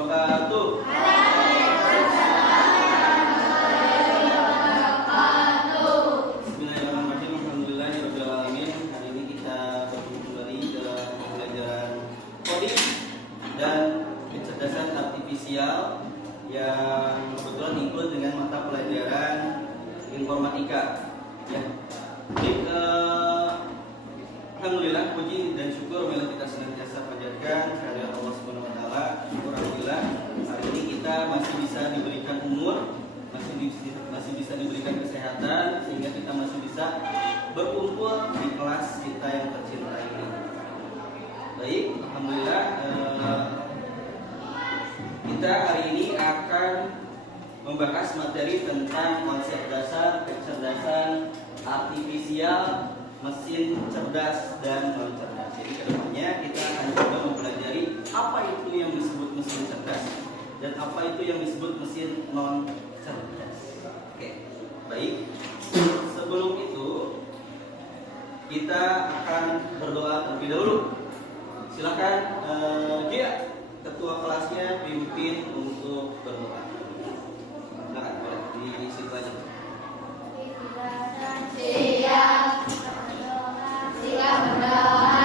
wabarakatuh. Bismillahirrahmanirrahim. Alhamdulillahirabbil alamin. Hari ini kita bertemu kembali dalam pembelajaran coding dan kecerdasan artifisial yang kebetulan include dengan mata pelajaran informatika. Ya. Baik, alhamdulillah, puji dan syukur marilah kita senantiasa panjatkan kehadirat Allah Subhanahu wa taala. Alhamdulillah, hari ini kita masih bisa diberikan umur, masih bisa diberikan kesehatan sehingga kita masih bisa berkumpul di kelas kita yang tercinta ini. Baik, alhamdulillah, kita hari ini akan membahas materi tentang konsep dasar kecerdasan artifisial, mesin cerdas dan non cerdas. Jadi kedepannya kita akan coba mempelajari apa itu yang disebut mesin cerdas dan apa itu yang disebut mesin non cerdas. Oke, baik. Sebelum itu kita akan berdoa terlebih dahulu. Silakan dia ketua kelasnya pimpin untuk berdoa. Silakan boleh di situ aja. Siap berdoa.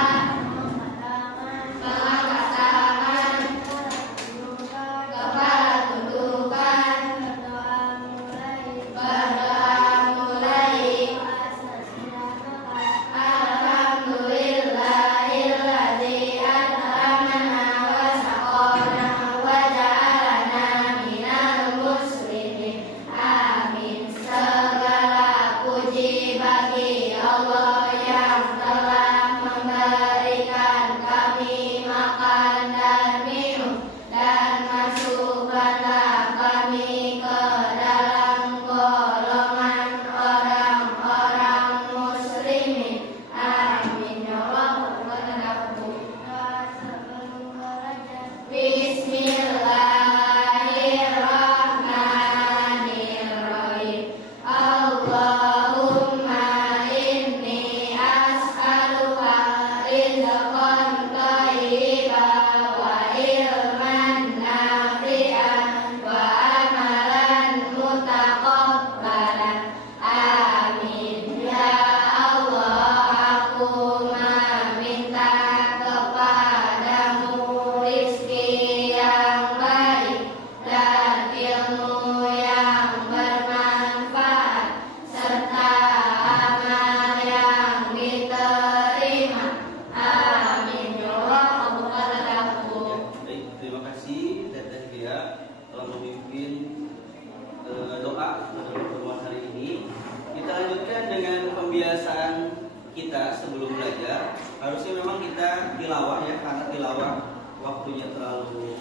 Waktunya terlalu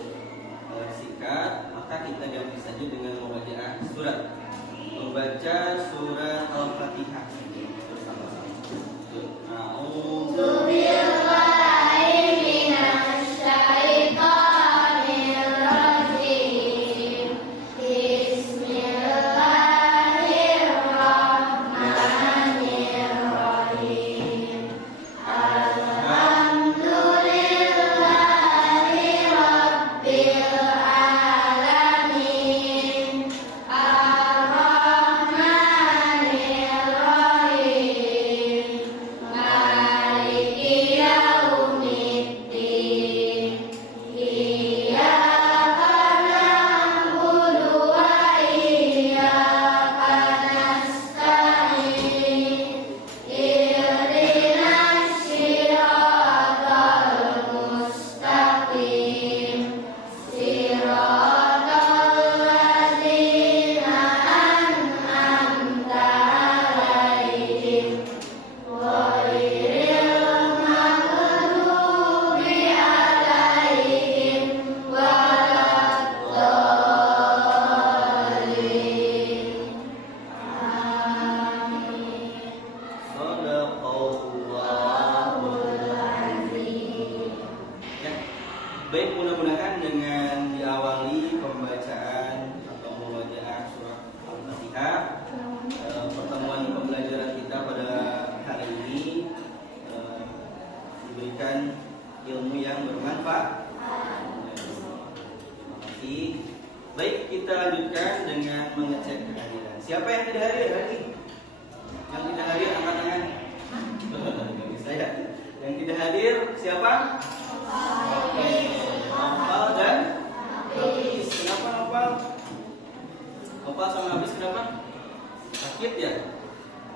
singkat, maka kita ganti saja dengan membaca surat. Membaca surat Al-Fatihah bersama-sama. Ar-Rahmanir Rahim. Baik. Baik, kita lanjutkan dengan mengecek kehadiran. Siapa yang tidak hadir hari ini? Yang tidak hadir angkat tangan. Nggak bisa ya. Yang tidak hadir siapa? Oke. Nopal dan Hafiz. Kenapa Nopal? Nopal sama Hafiz kenapa? Sakit ya?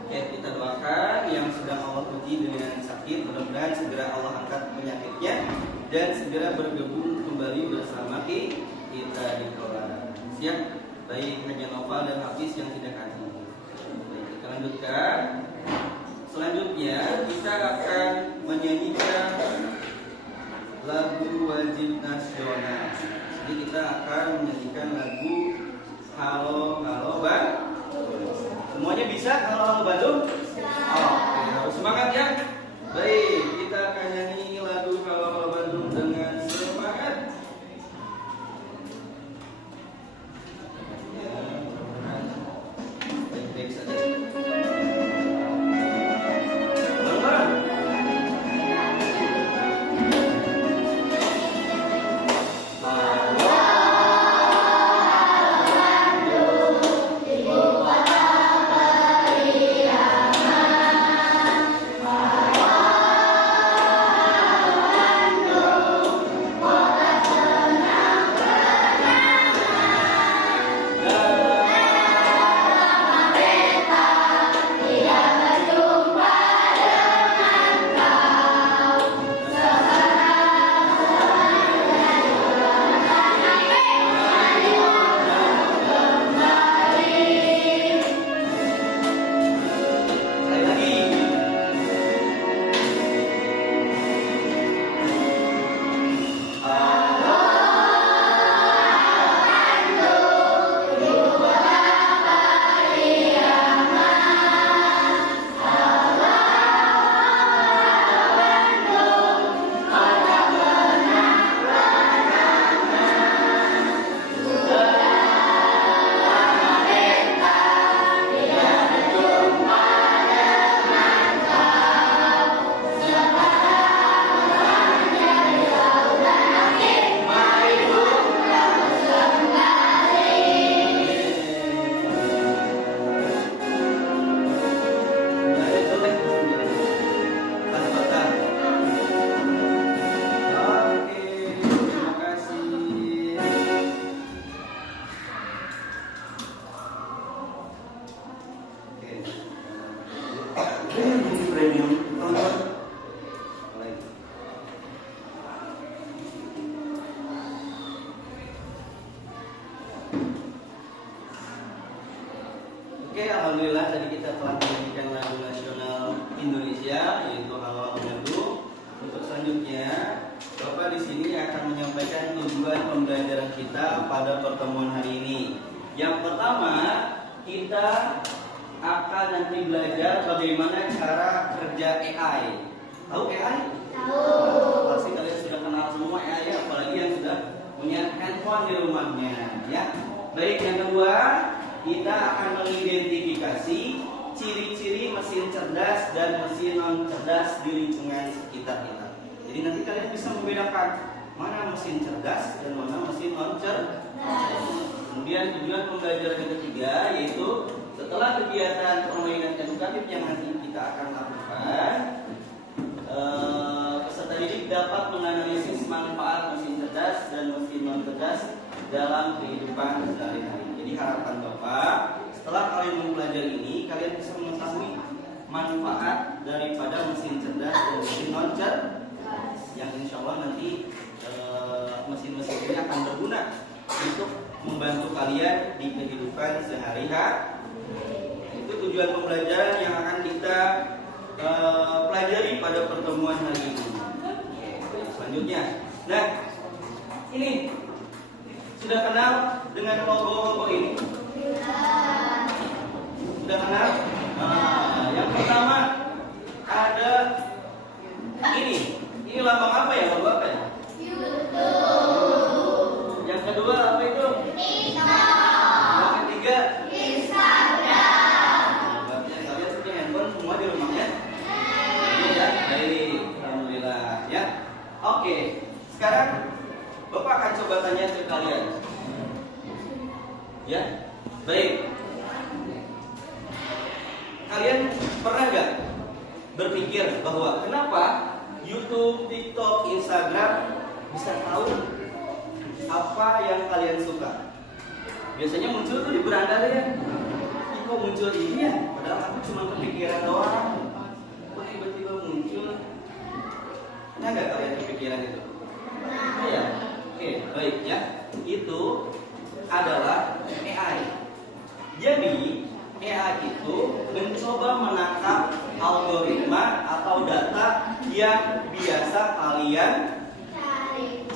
Oke, kita doakan yang sedang Allah uji dengan sakit, mudah-mudahan segera Allah angkat penyakitnya dan segera bergabung kembali bersama kita di keluarga. Siap? Baik, hanya Nopal dan Hafiz yang tidak hadir. Baik, kita lanjutkan. Selanjutnya kita akan menyanyikan lagu wajib nasional. Jadi kita akan menyanyikan lagu Halo Halo Bang. Semuanya bisa Halo Halo Bandung? Oke, harus semangat ya. Baik, kita akan nyanyi lagu Halo Halo Bandung dengan semangat. Baik-baik saja. Oke, alhamdulillah tadi kita telah menyanyikan lagu nasional Indonesia yaitu Halo Halo Bandung. Untuk selanjutnya, Bapak di sini akan menyampaikan tujuan pembelajaran kita pada pertemuan hari ini. Yang pertama, kita akan nanti belajar bagaimana cara kerja AI. Tahu AI? Tahu. Pasti kalian sudah kenal semua AI ya, apalagi yang sudah punya handphone di rumahnya, ya. Baik, yang kedua, kita akan mengidentifikasi ciri-ciri mesin cerdas dan mesin non cerdas di lingkungan sekitar kita. Jadi nanti kalian bisa membedakan mana mesin cerdas dan mana mesin non cerdas. Kemudian tujuan pembelajaran yang ketiga yaitu setelah kegiatan permainan edukatif yang nanti kita akan lakukan, peserta didik dapat menganalisis manfaat mesin cerdas dan mesin non cerdas dalam kehidupan sehari-hari. Jadi harapan Bapak, setelah kalian mempelajari ini, kalian bisa mengetahui manfaat daripada mesin cerdas dan mesin non cerdas, yang insya Allah nanti mesin-mesin ini akan berguna untuk membantu kalian di kehidupan sehari-hari. Itu tujuan pembelajaran yang akan kita pelajari pada pertemuan hari ini. Selanjutnya, nah ini sudah kenal dengan logo-logo ini? Sudah kenal? Nah, yang pertama ada ini. Ini lambang apa ya? Logo apa ya? YouTube. Yang kedua apa itu? TikTok. Yang ketiga? Instagram. Berarti kalian punya handphone semua di rumahnya? Ya, baik. Alhamdulillah ya. Oke, sekarang Bapak akan coba tanya ke kalian. Ya, baik. Kalian pernah nggak berpikir bahwa kenapa YouTube, TikTok, Instagram bisa tahu apa yang kalian suka? Biasanya muncul tuh di beranda ya. Ih, kok muncul ini ya? Padahal aku cuma kepikiran doang. Kok tiba-tiba muncul? Pernah nggak kalian kepikiran itu? Ya. Oke, baik ya. Itu adalah AI. Jadi AI itu mencoba menangkap algoritma atau data yang biasa kalian cari.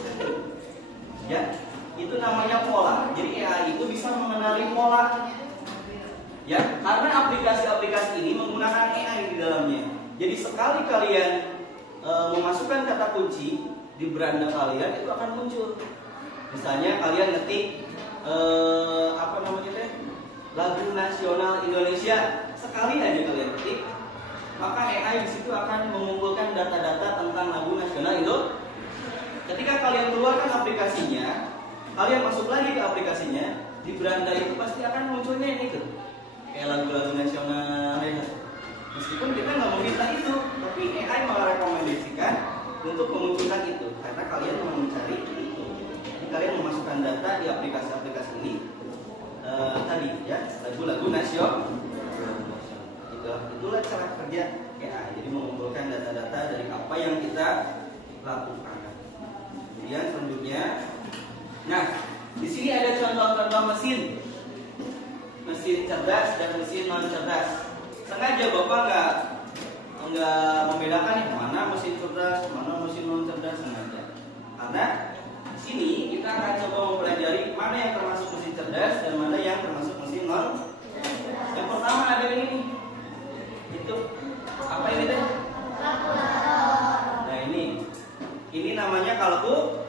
Ya, itu namanya pola. Jadi AI itu bisa mengenali pola. Ya, karena aplikasi-aplikasi ini menggunakan AI di dalamnya. Jadi sekali kalian memasukkan kata kunci di beranda kalian itu akan muncul. Misalnya kalian ngetik apa namanya teh? Lagu nasional Indonesia, sekali aja kalian ketik, maka AI di situ akan mengumpulkan data-data tentang lagu nasional itu. Ketika kalian keluarkan aplikasinya, kalian masuk lagi ke aplikasinya, di beranda itu pasti akan munculnya ini tuh, kayak lagu-lagu nasional ya. Meskipun kita nggak meminta itu, tapi AI malah rekomendasikan untuk memunculkan itu, karena kalian mau mencari itu. Jadi kalian memasukkan data di aplikasi-aplikasi ini. Tadi ya, lagu-lagu nasional. Itulah cara kerja AI. Jadi mengumpulkan data-data dari apa yang kita lakukan. Kemudian selanjutnya, nah di sini ada contoh-contoh mesin cerdas dan mesin non cerdas. Sengaja Bapak nggak membedakan nih mana mesin cerdas, mana mesin non cerdas, sengaja. Karena di sini kita akan coba mempelajari mana yang termasuk mesin cerdas dan mana yang termasuk mesin non. Yang pertama ada ini, itu apa ini teh? Nah ini namanya kalkulator.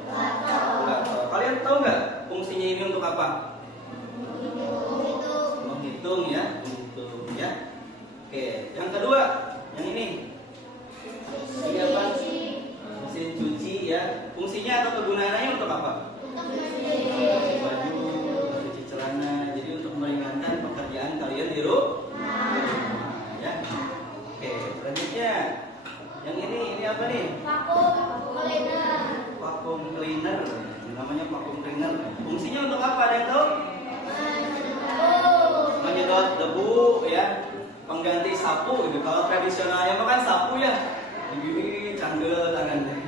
Kalian tahu nggak fungsinya ini untuk apa? Menghitung ya, menghitung ya. Oke, yang kedua, yang ini apa? Mesin cuci ya. Fungsinya atau kegunaannya untuk apa? Cuci baju, cuci celana. Jadi untuk meringankan pekerjaan kalian di rumah. Ya. Oke, selanjutnya yang ini apa nih? Vacuum cleaner. Namanya vacuum cleaner. Fungsinya untuk apa? Ada yang tahu? Menyedot debu ya. Pengganti sapu gitu. Kalau tradisionalnya makan sapu ya. Begini canggel tangannya.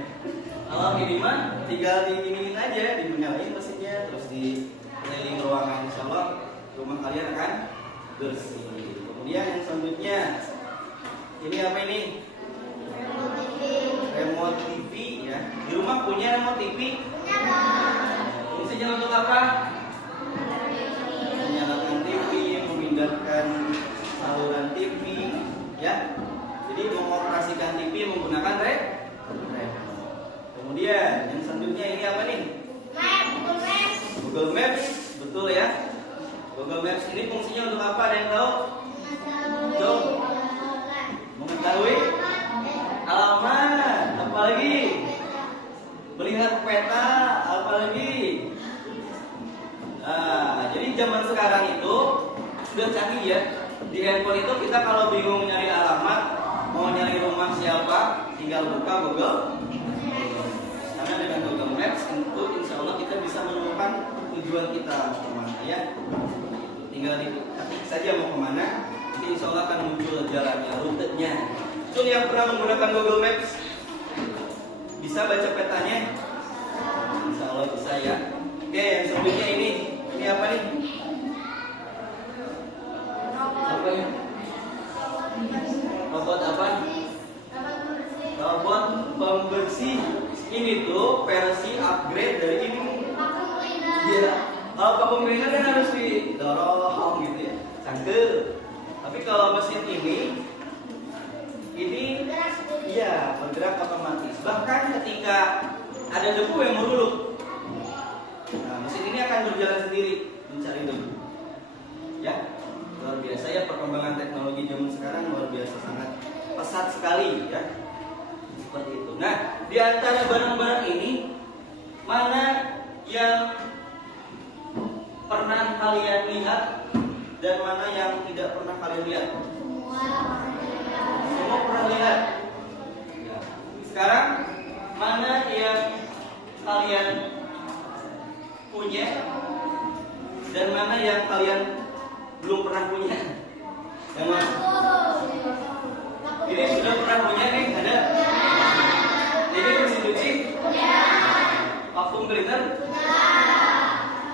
Kalau ini mah tinggal diinin aja, dinyalain mesinnya, terus di keliling ruangan, insya Allah rumah kalian akan bersih. Kemudian yang selanjutnya, ini apa ini? Remote TV ya. Di rumah punya remote TV? Fungsinya untuk apa? Menyalakan TV, memindahkan saluran TV, ya. Jadi mengoperasikan TV menggunakan remote. Kemudian yang selanjutnya ini apa nih? Google Maps, betul ya. Google Maps ini fungsinya untuk apa? Ada yang tahu? Jom. Mengetahui alamat, apalagi melihat peta, apalagi. Nah, jadi zaman sekarang itu sudah canggih ya. Di handphone itu kita kalau bingung nyari alamat, mau nyari rumah siapa, tinggal buka Google. Karena dengan Google Maps itu insya Allah kita bisa menemukan tujuan kita mau kemana ya. Tinggal diketik saja mau kemana, jadi insya Allah akan muncul jalannya, rutenya. Itu yang pernah menggunakan Google Maps bisa baca petanya? Insya Allah bisa ya. Oke, yang selanjutnya ini apa nih? Apa ya? Robot apa? Robot pembersih. Ini tuh versi upgrade dari ini. Iya. Kalau vacuum cleaner kan harus didorong gitu ya, cangkel. Tapi kalau mesin ini iya bergerak otomatis. Bahkan ketika ada debu yang meruluk, nah mesin ini akan berjalan sendiri mencari debu. Ya, luar biasa ya perkembangan teknologi zaman sekarang, luar biasa, sangat pesat sekali ya. Seperti itu. Nah, di antara barang-barang ini mana yang pernah kalian lihat dan mana yang tidak pernah kalian lihat? Semua pernah lihat. Ya. Sekarang mana yang kalian punya dan mana yang kalian belum pernah punya? Yang mana? Ini sudah pernah punya nih, ada? Ini mesin cuci? Vacuum cleaner?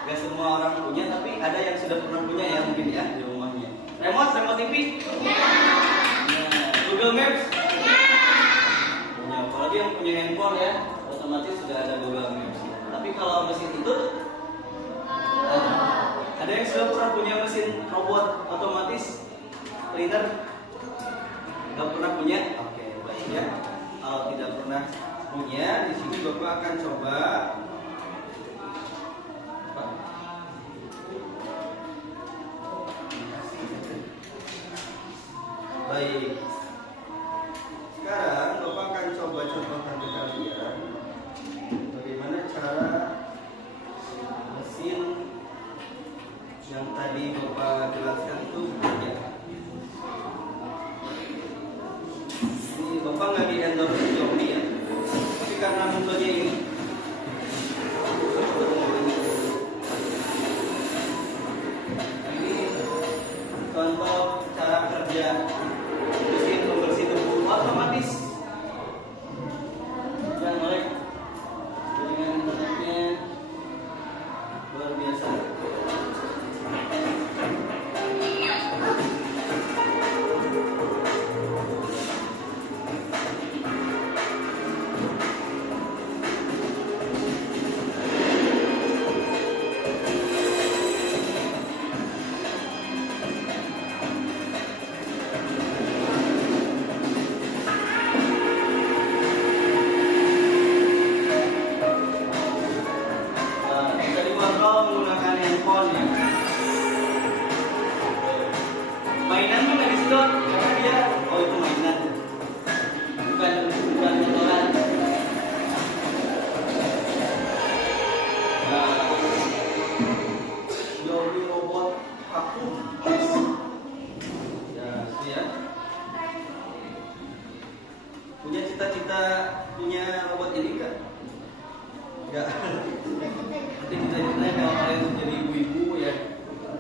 Gak semua orang punya, tapi ada yang sudah pernah punya ya mungkin ya di rumahnya. Remote TV? Google Maps? Punya. Apalagi yang punya handphone ya, otomatis sudah ada Google Maps. Tapi kalau mesin itu, ada yang sudah pernah punya mesin robot otomatis cleaner? Gak pernah punya? Oke, baik ya. Kalau tidak pernah punya, di sini Bapak akan coba. Baik. Sekarang Bapak akan coba contohkan ke kalian bagaimana cara mesin yang tadi Bapak jelaskan itu bekerja. Ini Bapak nggak di endorse Jomni ya, tapi karena metode ini. Ini contoh cara kerja mesin pembersih debu otomatis. Dan mulai dengan internetnya luar biasa. Bisa dikontrol menggunakan handphone ya. Mainan tuh nggak disedot karena dia, oh itu mainan, bukan motoran. Yogi robot vakum. Ya, itu ya. Punya cita-cita punya robot ini enggak? Enggak. Nanti cita-citanya kalau kalian jadi ibu-ibu ya,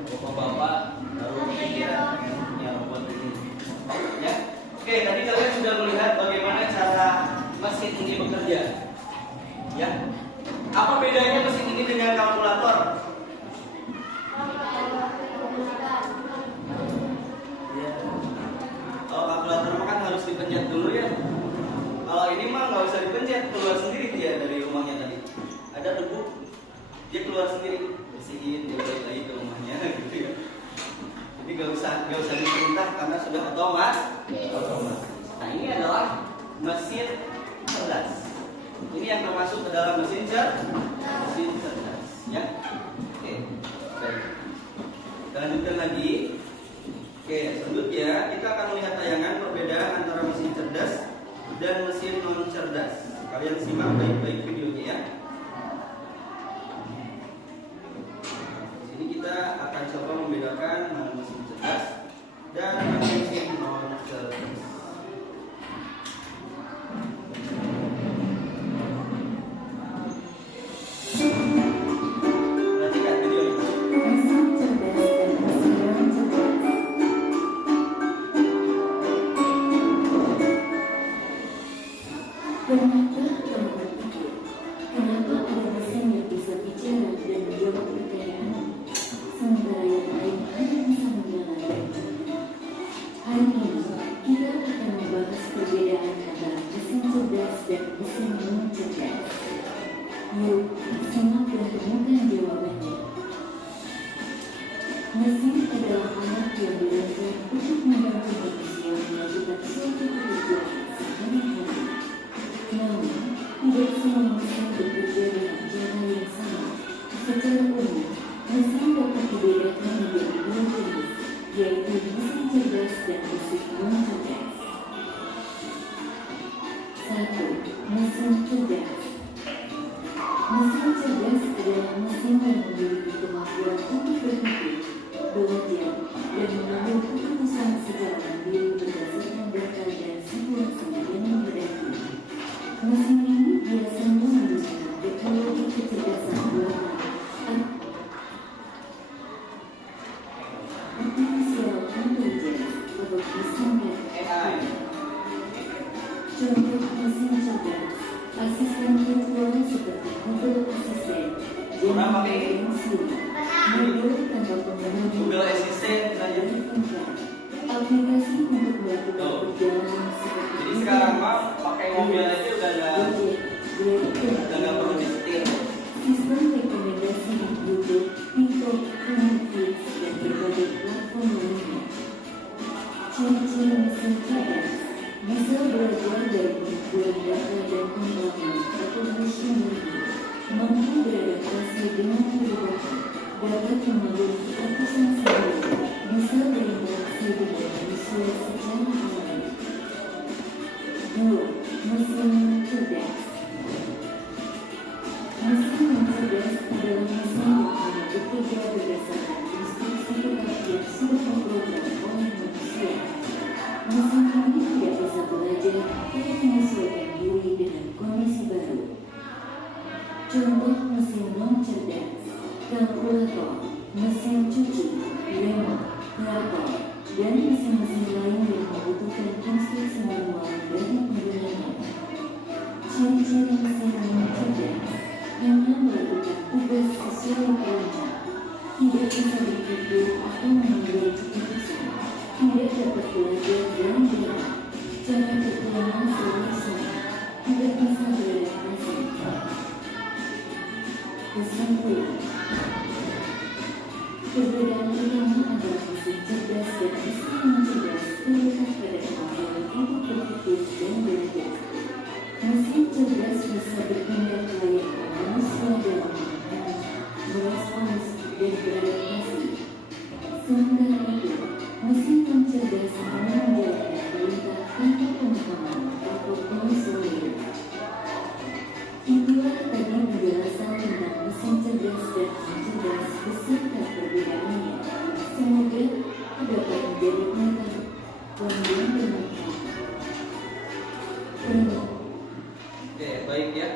bapak-bapak, baru pikiran pengen punya robot ini. Ya. Oke, tadi kalian sudah melihat bagaimana cara mesin ini bekerja. Ya. Apa bedanya mesin ini dengan kalkulator? Ya. Kalau kalkulator mah kan harus dipencet dulu ya. Kalau ini mah nggak usah dipencet, keluar sendiri dia dari rumahnya tadi. Ada debu, dia keluar sendiri, bersihin, dia balik lagi ke rumahnya, gitu ya. Jadi nggak usah diperintah karena sudah otomatis. Nah ini adalah mesin cerdas. Ini yang termasuk ke dalam mesin cerdas, ya. Oke, baik. Kita lanjutkan lagi. Oke, selanjutnya kita akan melihat tayangan perbedaan antara mesin cerdas dan mesin non cerdas. Kalian simak baik-baik videonya ya. Di sini kita akan coba membedakan mana mesin cerdas dan mesin non cerdas. Perhatikan videonya. Mesin cerdas dan mesin non cerdas. Pernahkah kamu berpikir, kenapa ada mesin yang bisa bicara dan menjawab pertanyaan, sementara yang lain hanya bisa menyalakan? Hari ini kita akan membahas perbedaan antara mesin cerdas dan mesin non cerdas. Yuk, simak dan temukan jawabannya. Mesin adalah alat yang dirancang untuk membantu manusia melakukan suatu pekerjaan sehari-hari. Namun, tidak semua mesin bekerja dengan cara yang sama. Secara umum, mesin dapat dibedakan menjadi dua jenis, yaitu mesin cerdas dan mesin non cerdas. 1. Mesin cerdas. Mesin cerdas adalah mesin yang memiliki kemampuan untuk program pakai ini Google Assistant saja. Aplikasi untuk melakukan perjalanan Jadi sekarang mah pakai mobil aja udah nggak perlu disetir. sistem rekomendasi di YouTube, TikTok, Netflix, dan berbagai platform lainnya. Ciri-ciri mesin cerdas bisa belajar dari pengumpulan data dan pengalaman atau machine learning, mampu beradaptasi dengan perubahan, dapat mengambil keputusan sendiri, bisa berinteraksi dengan manusia secara alami. 2. Mesin cerdas. Mesin yang cerdas adalah mesin yang hanya bekerja berdasarkan instruksi tetap yang sudah diprogram oleh manusia. Mesin ini tidak bisa belajar dan menyesuaikan diri dengan kondisi baru. Contoh mesin non-cerdas: kalkulator, mesin cuci, remote, laptop, dan mesin-mesin lain yang membutuhkan instruksi manual dari penggunanya. Ciri-ciri mesin non-cerdas: hanya melakukan tugas sesuai perintah, tidak bisa berpikir atau mengambil keputusan, tidak dapat belajar dan gerak, cara berpikirnya selalu sama, tidak bisa beradaptasi. Kesimpulan: perbedaan utama antara mesin cerdas dan mesin non-cerdas terletak pada kemampuan untuk berpikir dan belajar. Mesin cerdas bisa bertindak layaknya manusia dalam memahami, merespons, dan beradaptasi. Sementara itu, mesin non-cerdas hanya menjalankan perintah tanpa pemahaman atau penyesuaian. Itulah tadi penjelasan tentang mesin cerdas dan non-cerdas beserta perbedaannya. Semoga dapat menjadi pengetahuan yang bermanfaat. Oke, baik ya.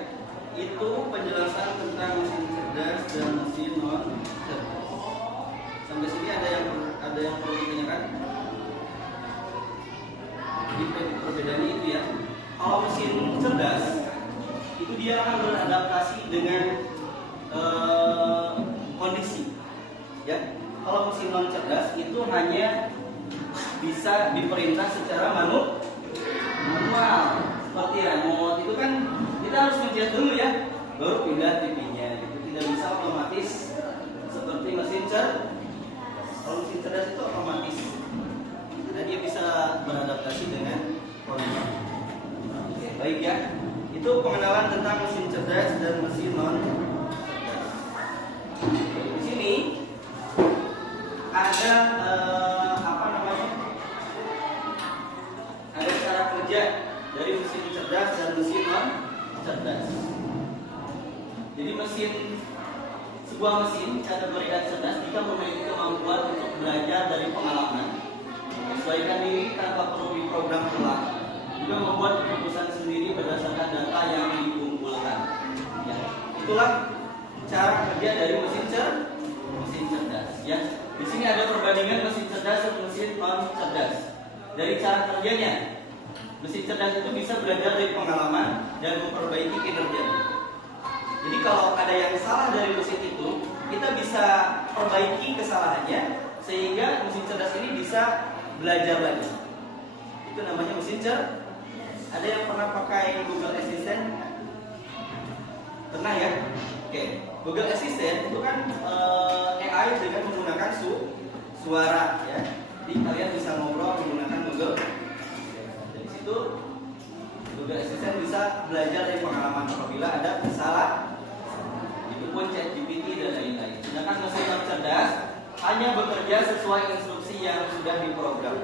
Itu penjelasan tentang mesin cerdas dan mesin non cerdas. Sampai sini ada yang perlu ditanyakan? Jadi perbedaannya itu ya. Kalau mesin cerdas itu dia akan beradaptasi dengan kondisi. Ya. Kalau mesin non cerdas itu hanya bisa diperintah secara manual. Seperti remote itu kan kita harus mencet dulu ya, baru pindah TV-nya. Itu tidak bisa otomatis seperti mesin cerdas. Kalau mesin cerdas itu otomatis, karena dia bisa beradaptasi dengan kondisi. Oke, baik ya. Itu pengenalan tentang mesin cerdas dan mesin non cerdas. Di sini ada ada cara kerja dari mesin cerdas dan mesin non cerdas. Jadi sebuah mesin kategorikan cerdas jika memiliki kemampuan untuk belajar dari pengalaman, menyesuaikan diri tanpa perlu diprogram ulang, juga membuat keputusan sendiri berdasarkan data yang dikumpulkan. Ya, itulah cara kerja dari mesin cerdas. Ya, di sini ada perbandingan mesin cerdas dan mesin non cerdas. Dari cara kerjanya, mesin cerdas itu bisa belajar dari pengalaman dan memperbaiki kinerjanya. Jadi kalau ada yang salah dari mesin itu, kita bisa perbaiki kesalahannya sehingga mesin cerdas ini bisa belajar lagi. Itu namanya mesin cerdas. Ada yang pernah pakai Google Assistant? Pernah ya? Oke. Google Assistant itu kan AI dengan menggunakan suara ya. Jadi kalian bisa ngobrol menggunakan Google. Dari situ Google Assistant bisa belajar dari pengalaman apabila ada kesalahan. Itu pun ChatGPT dan lain-lain. Sedangkan mesin non cerdas hanya bekerja sesuai instruksi yang sudah diprogram.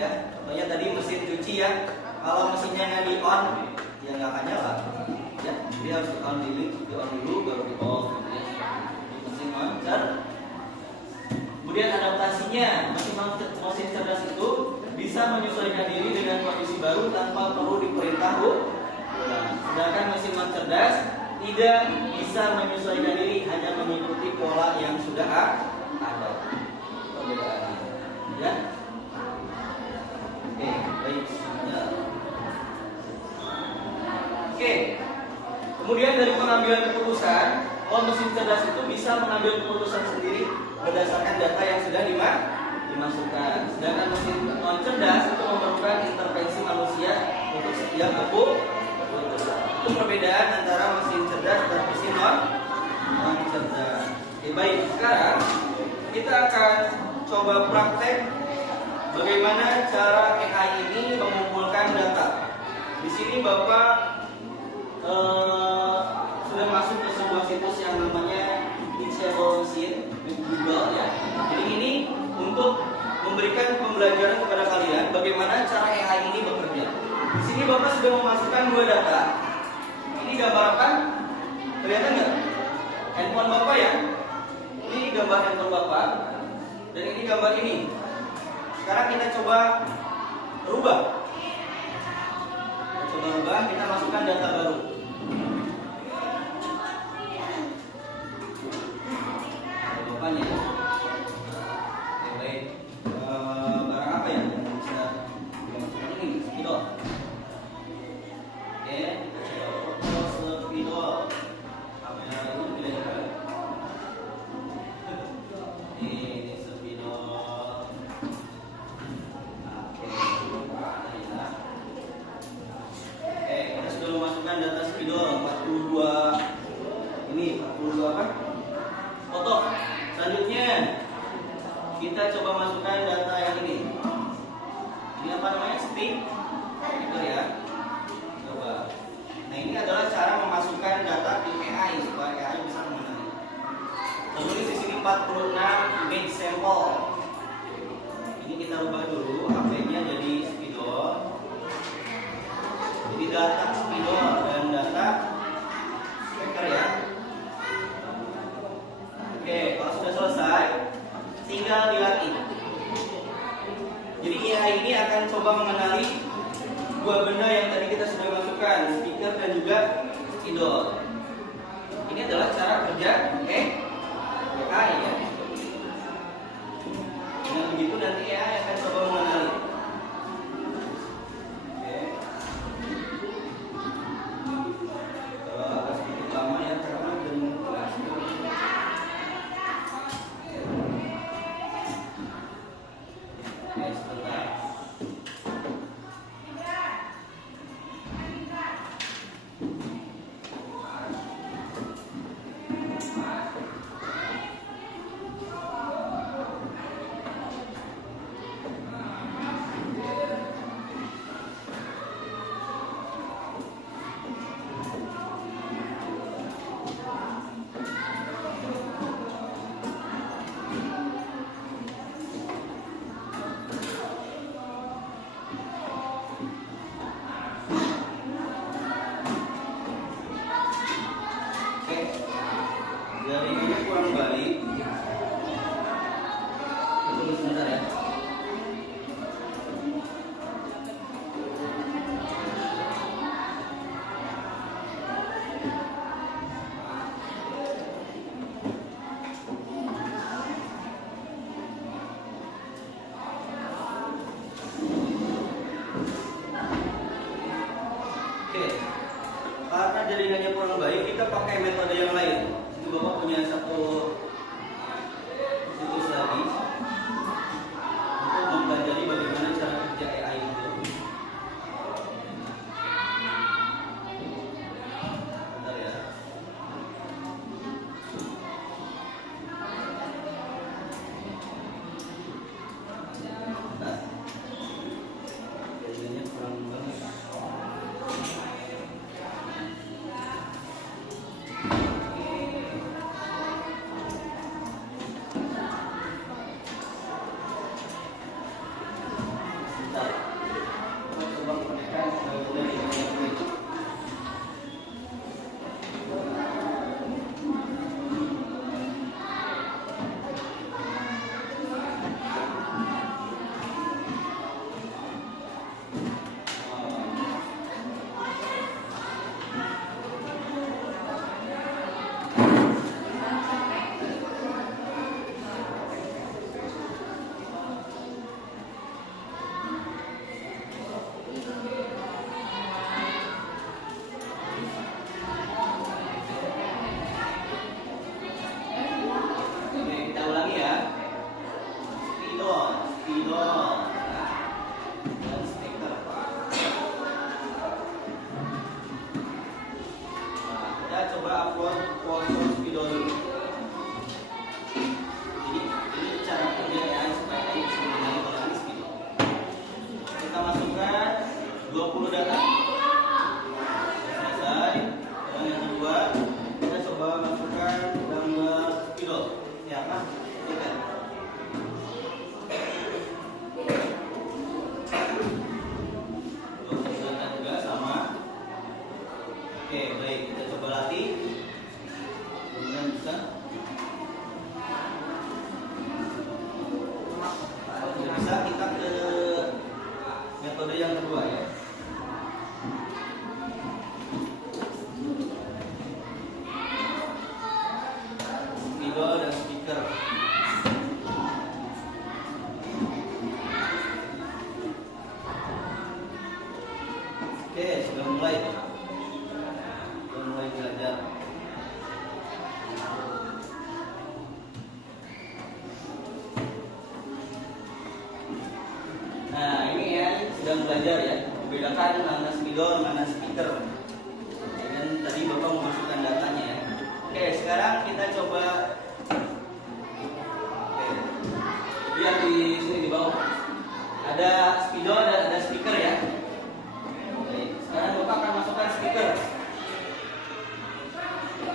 Ya, contohnya tadi mesin cuci ya. Kalau mesinnya nggak di on, ya nggak akan nyala. Ya, jadi harus di on dulu, baru di off. Gitu ya. Di mesin non cerdas. Kemudian adaptasinya, mesin cerdas itu bisa menyesuaikan diri dengan kondisi baru tanpa perlu diperintah ulang. Sedangkan mesin non cerdas tidak bisa menyesuaikan diri, hanya mengikuti pola yang sudah ada. Perbedaannya, ya. Oke, baik. Ya. Oke. Kemudian dari pengambilan keputusan, kalau mesin cerdas itu bisa mengambil keputusan sendiri berdasarkan data yang sudah dimasukkan. Sedangkan mesin non cerdas itu memerlukan intervensi manusia untuk setiap keputusan. Itu perbedaan antara mesin cerdas dan mesin non cerdas. Oke, baik. Sekarang kita akan coba praktek bagaimana cara AI ini mengumpulkan data. Di sini Bapak sudah masuk ke sebuah situs yang namanya Teachable Machine di Google ya. Jadi ini untuk memberikan pembelajaran kepada kalian bagaimana cara AI ini bekerja. Di sini Bapak sudah memasukkan dua data. Ini gambar apa? Kelihatan nggak? Handphone Bapak ya. Ini gambar handphone Bapak. Dan ini gambar ini. Sekarang kita coba rubah. Kita masukkan data baru. Bapaknya. Oke, baik. Barang apa ya yang bisa dimasukkan ini? Spidol. Oke, kita coba foto spidol. Kamera ini pilih kan? Ini spidol. Oke, kita sudah memasukkan data spidol 42. Ini 42 apa? Foto. Selanjutnya kita coba masukkan data yang ini. Ini apa namanya? Speaker ya. Coba. Nah, ini adalah cara memasukkan data di AI supaya AI bisa mengenali. Tertulis di sini 46 image sample. Ini kita rubah dulu HP-nya jadi spidol. Jadi data spidol dan data speaker ya. Oke, kalau sudah selesai, tinggal dilatih. Jadi AI ini akan coba mengenali dua benda yang tadi kita sudah masukkan, speaker dan juga spidol. Ini adalah cara kerja AI ya. Dengan begitu nanti AI akan coba mengenali. spidol dan stiker. Nah, kita coba upload foto spidol dulu. Jadi ini cara kerja ya supaya kita bisa mengenali kalau ini spidol. Kita masukkan 20 data. Selesai. Dan yang kedua, kita coba masukkan gambar spidol. Ya kan? Oke. Data juga sama. Oke, baik. Kita coba latih. Kemudian bisa. Kalau tidak bisa, kita ke metode yang kedua ya. Spidol dan speaker. Oke, sudah mulai. Sudah mulai belajar. Nah, ini ya sedang belajar ya, membedakan mana spidol, mana speaker. Dan tadi Bapak memasukkan datanya ya. Oke, sekarang kita coba. Oke. Lihat di sini di bawah. Ada spidol dan ada speaker ya. Oke, sekarang Bapak akan masukkan speaker.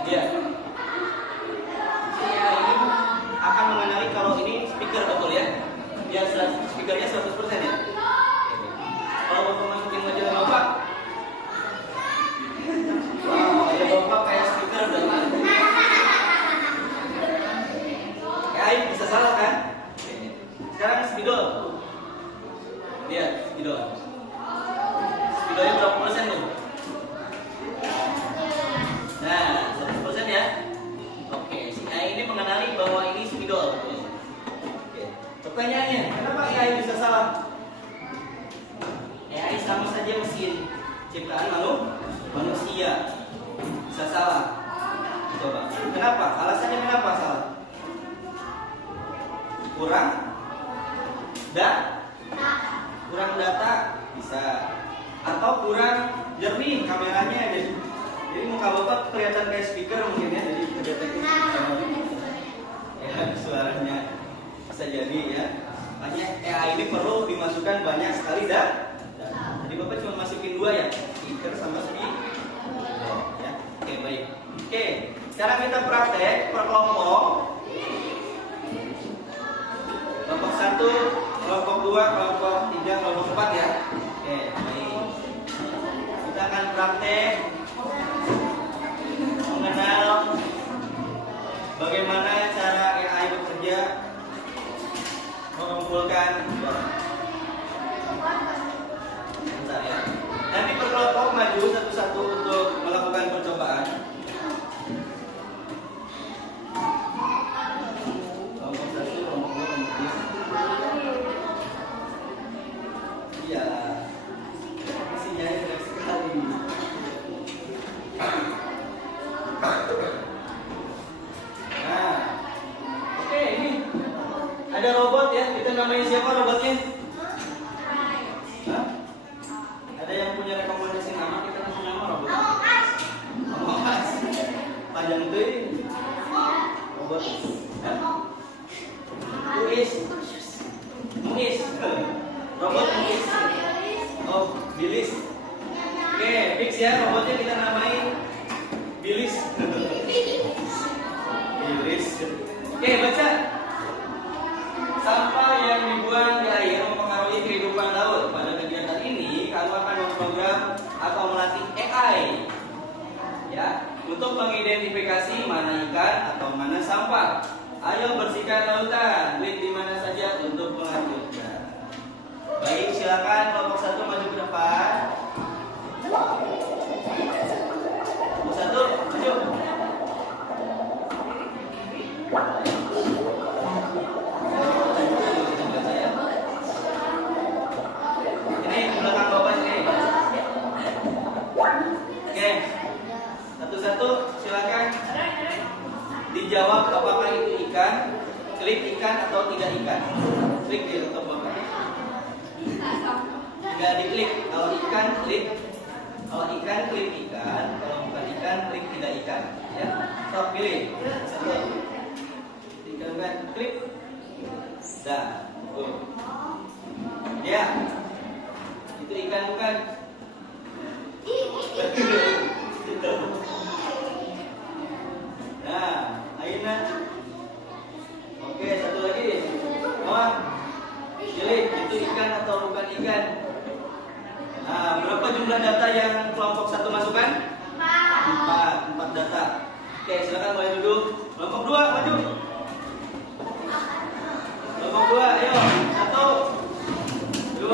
Ya. Saya ini akan mengenali kalau ini speaker betul ya. Dia speakernya 100% ya. Kalau Bapak masukin majalah Bapak, wow, ada Bapak kayak speaker udah mati. Ya, ini bisa salah kan? Sekarang spidol. Lihat spidol. Spidolnya berapa persen tuh? Nah, 100% ya. Oke, si AI ini mengenali bahwa ini spidol. Oke. Pertanyaannya, kenapa AI bisa salah? AI sama saja mesin ciptaan manusia, bisa salah. Coba, kenapa? Alasannya kenapa salah? Kurang data bisa, atau kurang jernih kameranya, jadi muka Bapak kelihatan kayak speaker mungkin ya, jadi terdeteksi ya suaranya bisa jadi ya. Makanya AI ini perlu dimasukkan banyak sekali data. Jadi Bapak cuma masukin 2 ya, speaker sama speaker. Ya. Oke, baik. Oke, sekarang kita praktek per kelompok. Kelompok 1, kelompok 2, kelompok 3, kelompok 4 ya. Oke, baik. Kita akan praktek mengenal bagaimana cara AI bekerja mengumpulkan data. Bentar ya. Nanti per kelompok maju satu-satu untuk melakukan percobaan. Kelompok 1, kelompok 2, kelompok 3. Iya. Sinyalnya jelek sekali. Nah, oke, ini ada robot ya. Kita namanya siapa robotnya? Hah? Ada yang punya rekomendasi nama? Kita kasih nama robot. Among-Us. Panjang tuh robot. Muis. Robot Muis. Oh, Bilis. Oke, fix ya, robotnya kita namain Bilis. Bilis. Oke, baca. Sampah yang dibuang di air mempengaruhi kehidupan laut. Pada kegiatan ini, kamu akan memprogram atau melatih AI ya, untuk mengidentifikasi mana ikan atau mana sampah. Ayo bersihkan lautan, di mana saja untuk melanjutkan. Baik, silakan kelompok 1 maju ke depan. Kelompok 1 maju. Ini di belakang Bapak sini. Oke, satu-satu silakan dijawab apakah itu ikan. klik ikan atau tidak ikan? Klik dia atau bukan? Tidak diklik. Kalau ikan klik. Kalau ikan klik ikan. Kalau bukan ikan klik tidak ikan. Ya. Stop, pilih. Satu. Ikan bukan klik. Dah. Ya. Itu ikan bukan? Nah, Aina. Oke, satu lagi. Noah. Pilih, itu ikan atau bukan ikan? Nah, berapa jumlah data yang kelompok satu masukkan? 4 data. Oke, silakan mulai duduk. Kelompok 2 maju. Kelompok 2, ayo. 1, 2.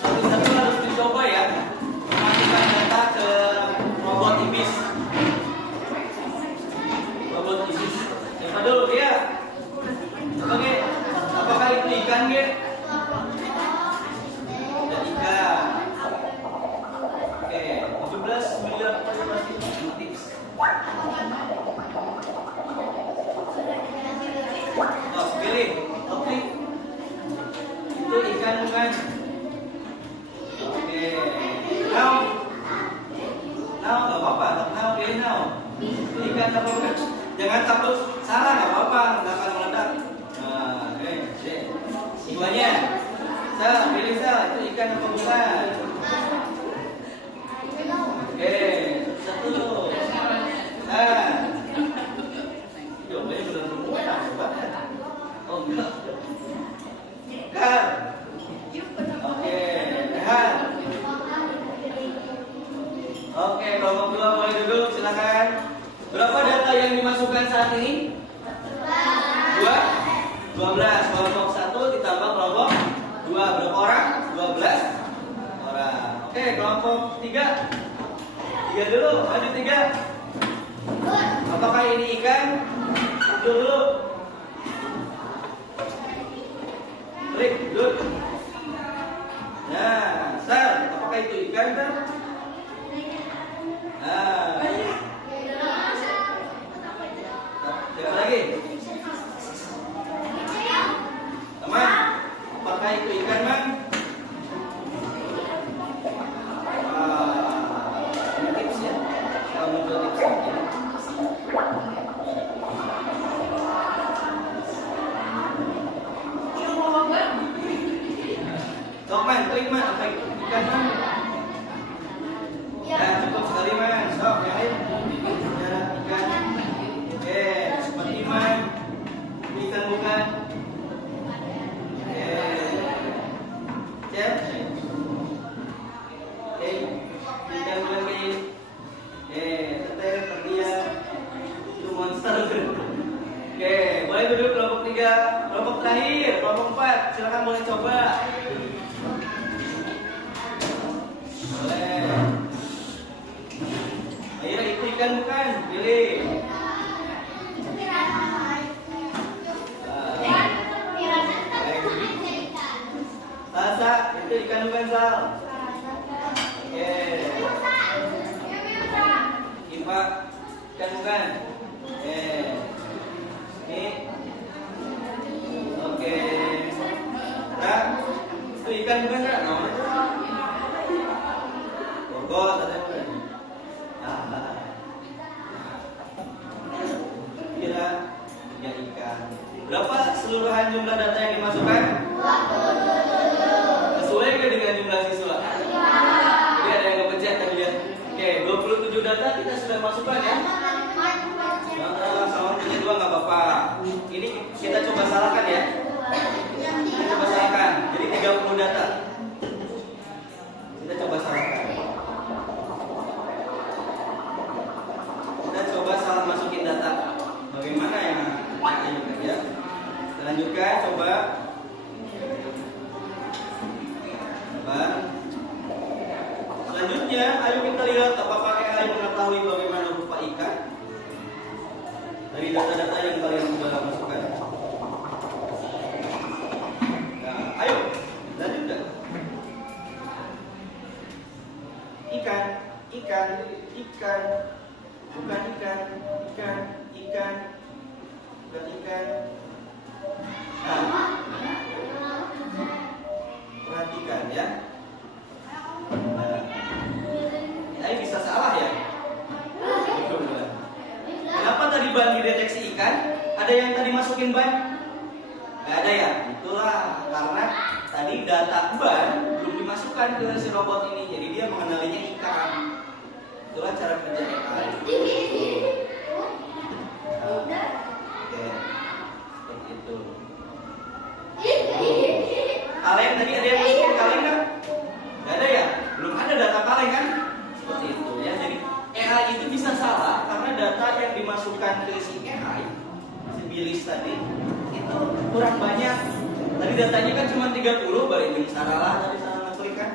Satu harus dicoba ya. Memasukkan data ke robot ibis. Robot ibis. Siapa dulu dia? Oke. Apakah itu ikan, Ge? Tidak ikan. Oke, 17 miliar populasi tips. Oh, pilih. Oke. Itu ikan bukan? Oke. Now nggak apa-apa. Now, pilih now. Itu ikan apa bukan? Jangan takut salah, nggak apa-apa. Nggak akan meledak. Nah, semuanya. Sal, pilih Sal. Itu ikan apa bukan? Oke, 1. Nah, jawabannya belum coba. Oh enggak. Kan. Oke, lihat. Oke, kelompok 2 mulai duduk, silakan. Berapa data yang dimasukkan saat ini? 12. Kelompok 1 ditambah kelompok 2. Berapa orang? 12 orang. Oke, kelompok 3. 3 dulu, maju 3. Apakah ini ikan? Dulu. Klik, duduk. Nah, Sar, apakah itu ikan kan? Nah. Siapa lagi? Teman, apakah itu ikan, Man? Tips ya. Kamu buat tips ya. Sok, Man, klik, Man. Apa itu ikan, Man? Ya, cukup sekali, Man. Sok, yang lain. Bicara ikan. Oke, seperti Man. Ikan bukan? Oke. Cek. Oke, ikan bukan kayak. Tetel, terdiam. Itu monster. Oke, boleh duduk kelompok 3. Kelompok terakhir, kelompok 4. Silakan boleh coba. Boleh. Ayo, itu ikan bukan? Pilih. Salsa, itu ikan bukan, Sal? Oke. Ipa, ikan bukan? Ini. Oke. Nah, itu ikan bukan, Kak? Nomor itu. Bogor, katanya. Kira 3 ikan. Berapa keseluruhan jumlah data yang dimasukkan? Sesuai nggak dengan jumlah siswa? Jadi ada yang ngepencet tadi ya. Oke, 27 data kita sudah masukkan ya. Sama punya 2 nggak apa-apa. Ini kita coba salahkan ya. Kita coba salahkan. Jadi 30 data. Kita coba salahkan. Kita coba salah masukin data. Bagaimana yang kita ya? Lanjutkan, coba. Selanjutnya, ayo kita lihat apakah AI mengetahui bagaimana rupa ikan dari data-data yang kalian sudah masukkan. Nah, ayo lanjutkan. Ikan, ikan, ikan, bukan ikan, ikan, ikan, bukan ikan, Nggak ada ya? Itulah karena tadi data ban belum dimasukkan ke si robot ini, jadi dia mengenalinya ikan. Itulah cara kerja AI. Oke, seperti itu. Kaleng tadi ada yang masukin kaleng nggak? Nggak ada ya? Belum ada data kaleng kan? Seperti itu ya. Jadi AI itu bisa salah karena data yang dimasukkan ke si AI, si bilis tadi itu kurang banyak. Tadi datanya kan cuma 30, balik yang salah tadi salah ngeklik kan.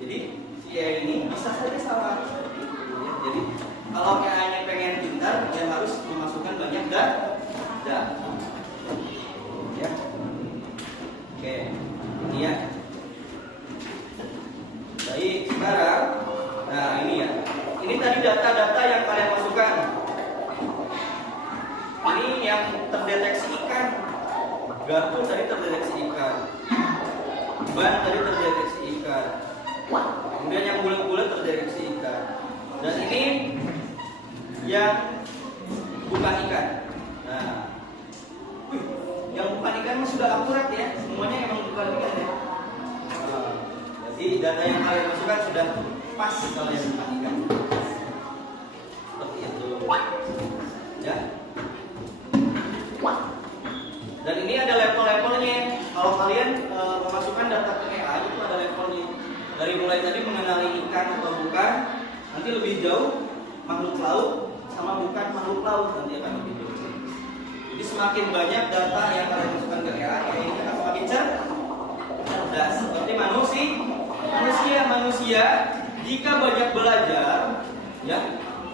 Jadi si AI ini bisa saja salah. Seperti itu ya. Jadi kalau AI-nya pengen pintar, dia harus memasukkan banyak data. Ya. Oke, ini ya. Baik, sekarang, nah ini ya. Ini tadi data-data yang kalian masukkan. Ini yang terdeteksi ikan. Garpu tadi terdeteksi ikan. Ban tadi terdeteksi ikan. Kemudian yang bulat-bulat terdeteksi ikan. Dan ini yang bukan ikan. Nah, yang bukan ikan sudah akurat ya. Semuanya emang bukan ikan ya. Jadi data yang kalian masukkan sudah pas kalau yang bukan ikan. Seperti itu. Ya. Dan ini ada level-levelnya. Kalau kalian memasukkan data ke AI itu ada levelnya. Dari mulai tadi mengenali ikan atau bukan, nanti lebih jauh makhluk laut sama bukan makhluk laut nanti akan lebih jauh. Jadi semakin banyak data yang kalian masukkan ke AI ini akan semakin cerdas. Seperti manusia jika banyak belajar, ya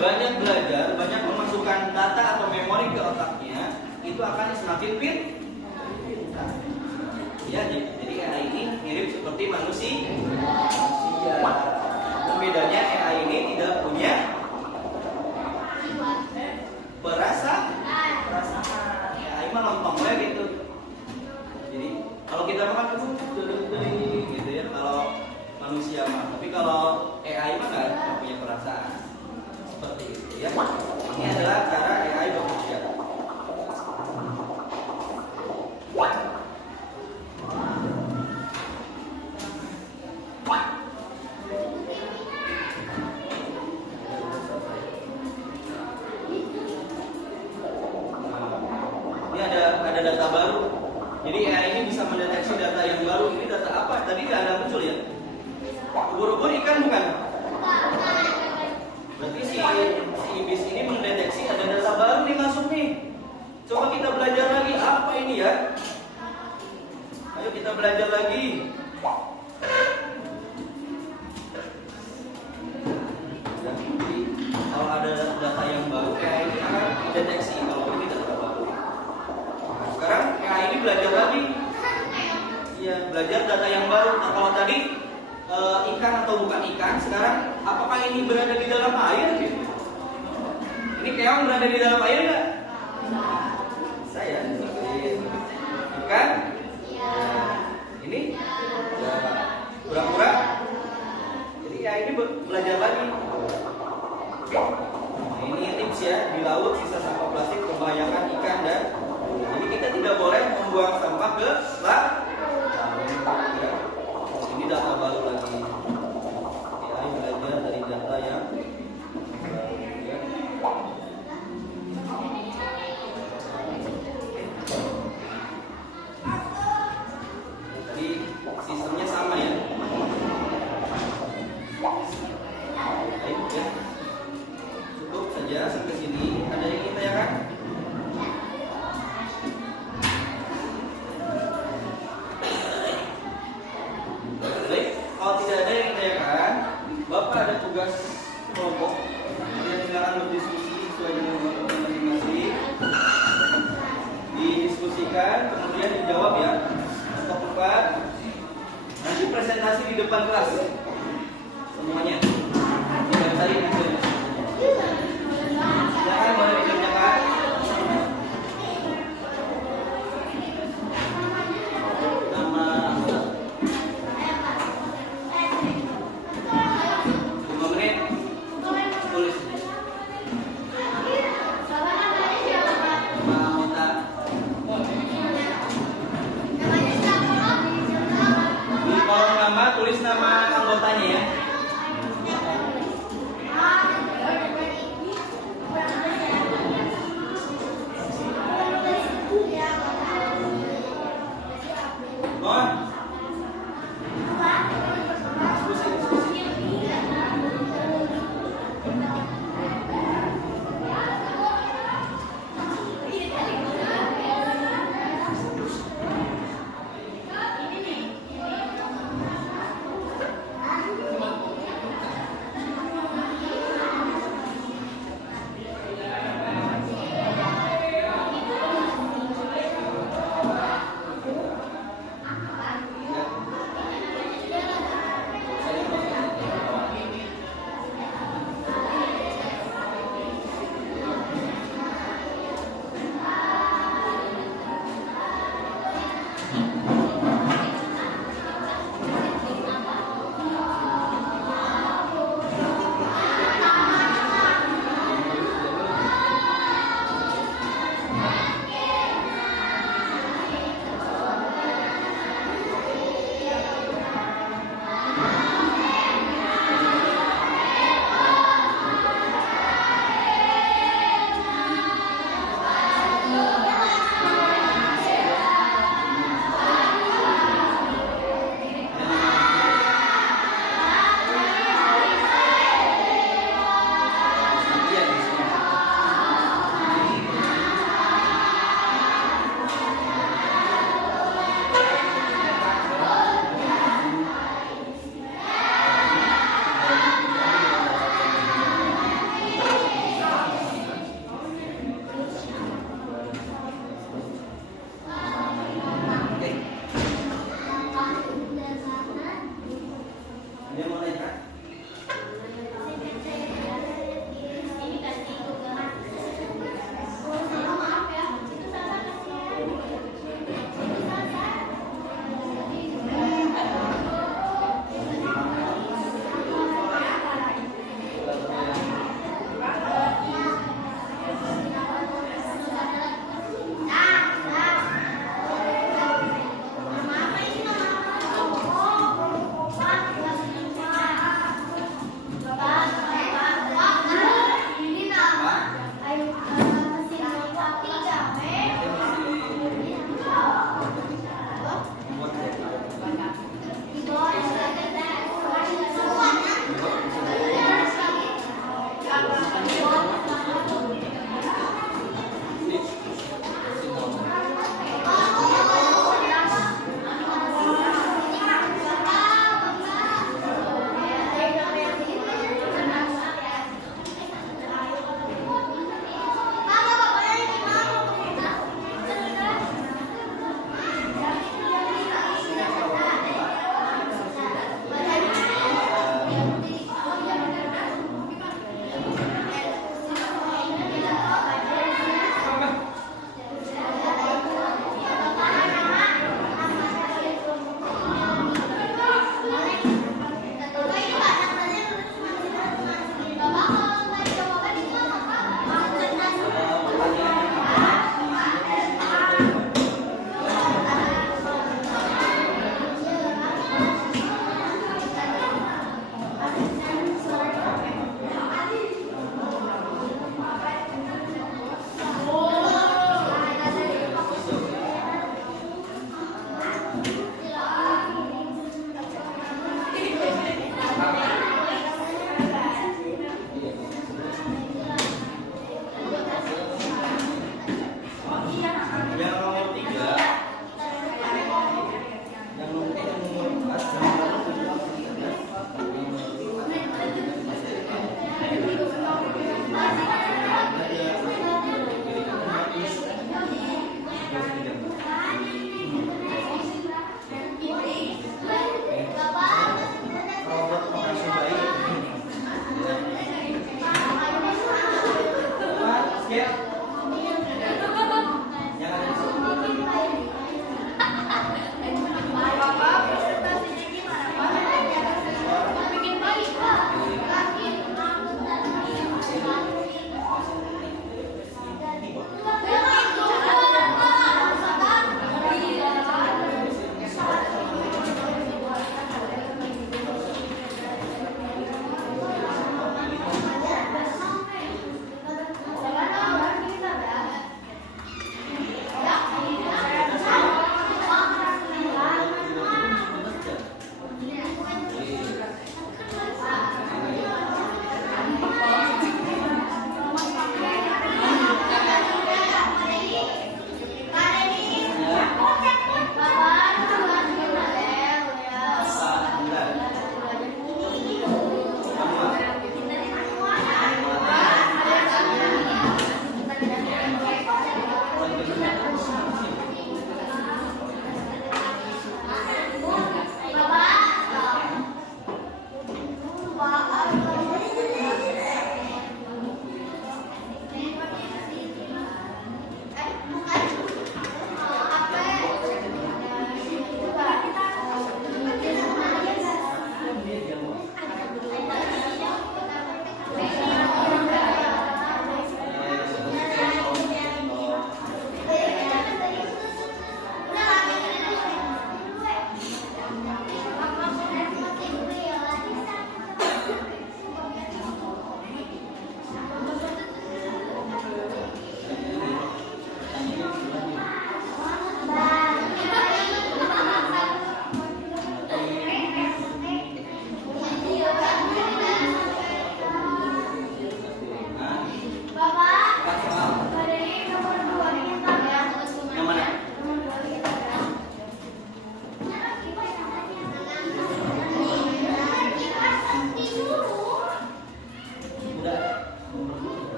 banyak belajar, banyak memasukkan data atau memori ke otaknya, itu akan semakin pintar. Ya, jadi AI ini mirip seperti manusia. Bedanya AI ini tidak punya perasaan. AI mah lompong ya gitu. Jadi kalau kita makan gitu ya, kalau manusia mah. Tapi kalau AI mah nggak punya perasaan. Seperti itu ya. Ini adalah cara AI bekerja. Ada data baru. Jadi AI ini bisa mendeteksi data yang baru. Ini data apa? Tadi nggak ada muncul ya? Ubur-ubur ikan bukan? Berarti si ibis ini mendeteksi ada data baru nih masuk nih. Coba kita belajar lagi apa ini ya? Ayo kita belajar lagi. Jadi kalau ada data yang baru, AI ini akan deteksi kalau ini data baru. Nah, sekarang AI ini belajar lagi. Iya, belajar data yang baru. Nah, kalau tadi ikan atau bukan ikan, sekarang apakah ini berada di dalam air? Gitu? Ini keong berada di dalam air nggak? Saya ikan. Ini pura-pura. Jadi ya ini belajar lagi. Nah, ini tips ya, di laut sisa sampah plastik membahayakan ikan dan jadi kita tidak boleh membuang sampah ke laut. Ya. Ini data baru lagi. AI belajar dari data yang baru ya. Tadi sistemnya sama ya. Baik ya. Cukup saja sampai sini. Ada yang kita ya kan? Baik, kalau tidak ada yang ditanyakan, Bapak ada tugas kelompok. Kalian silakan berdiskusi sesuai dengan kelompok masing-masing. Didiskusikan, kemudian dijawab ya. Untuk tempat. Nanti presentasi di depan kelas. Semuanya. Jangan cari silakan boleh dikerjakan. Nama 5 menit tulis. Nama Mita.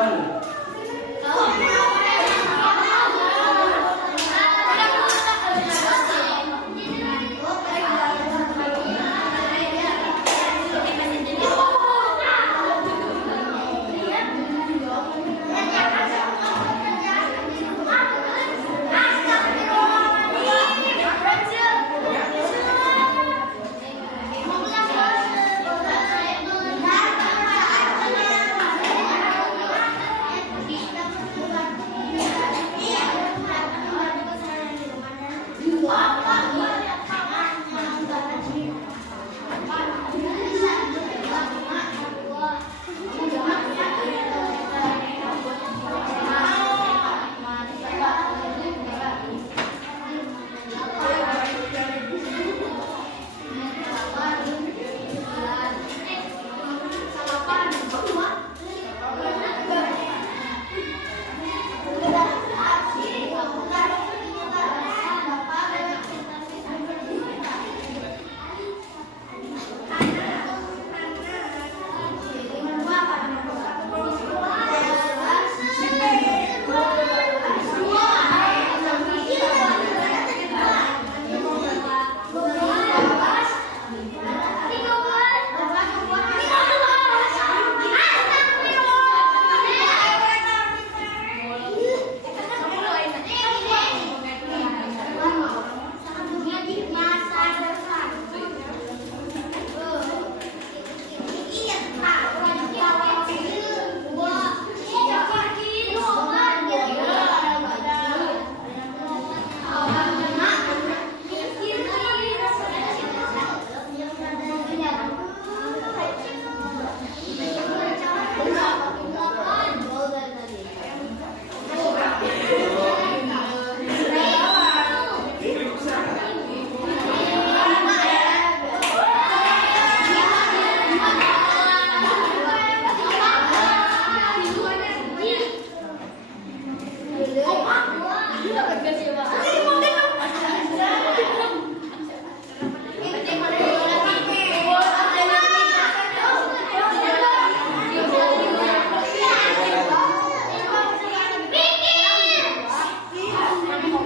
Tuhan.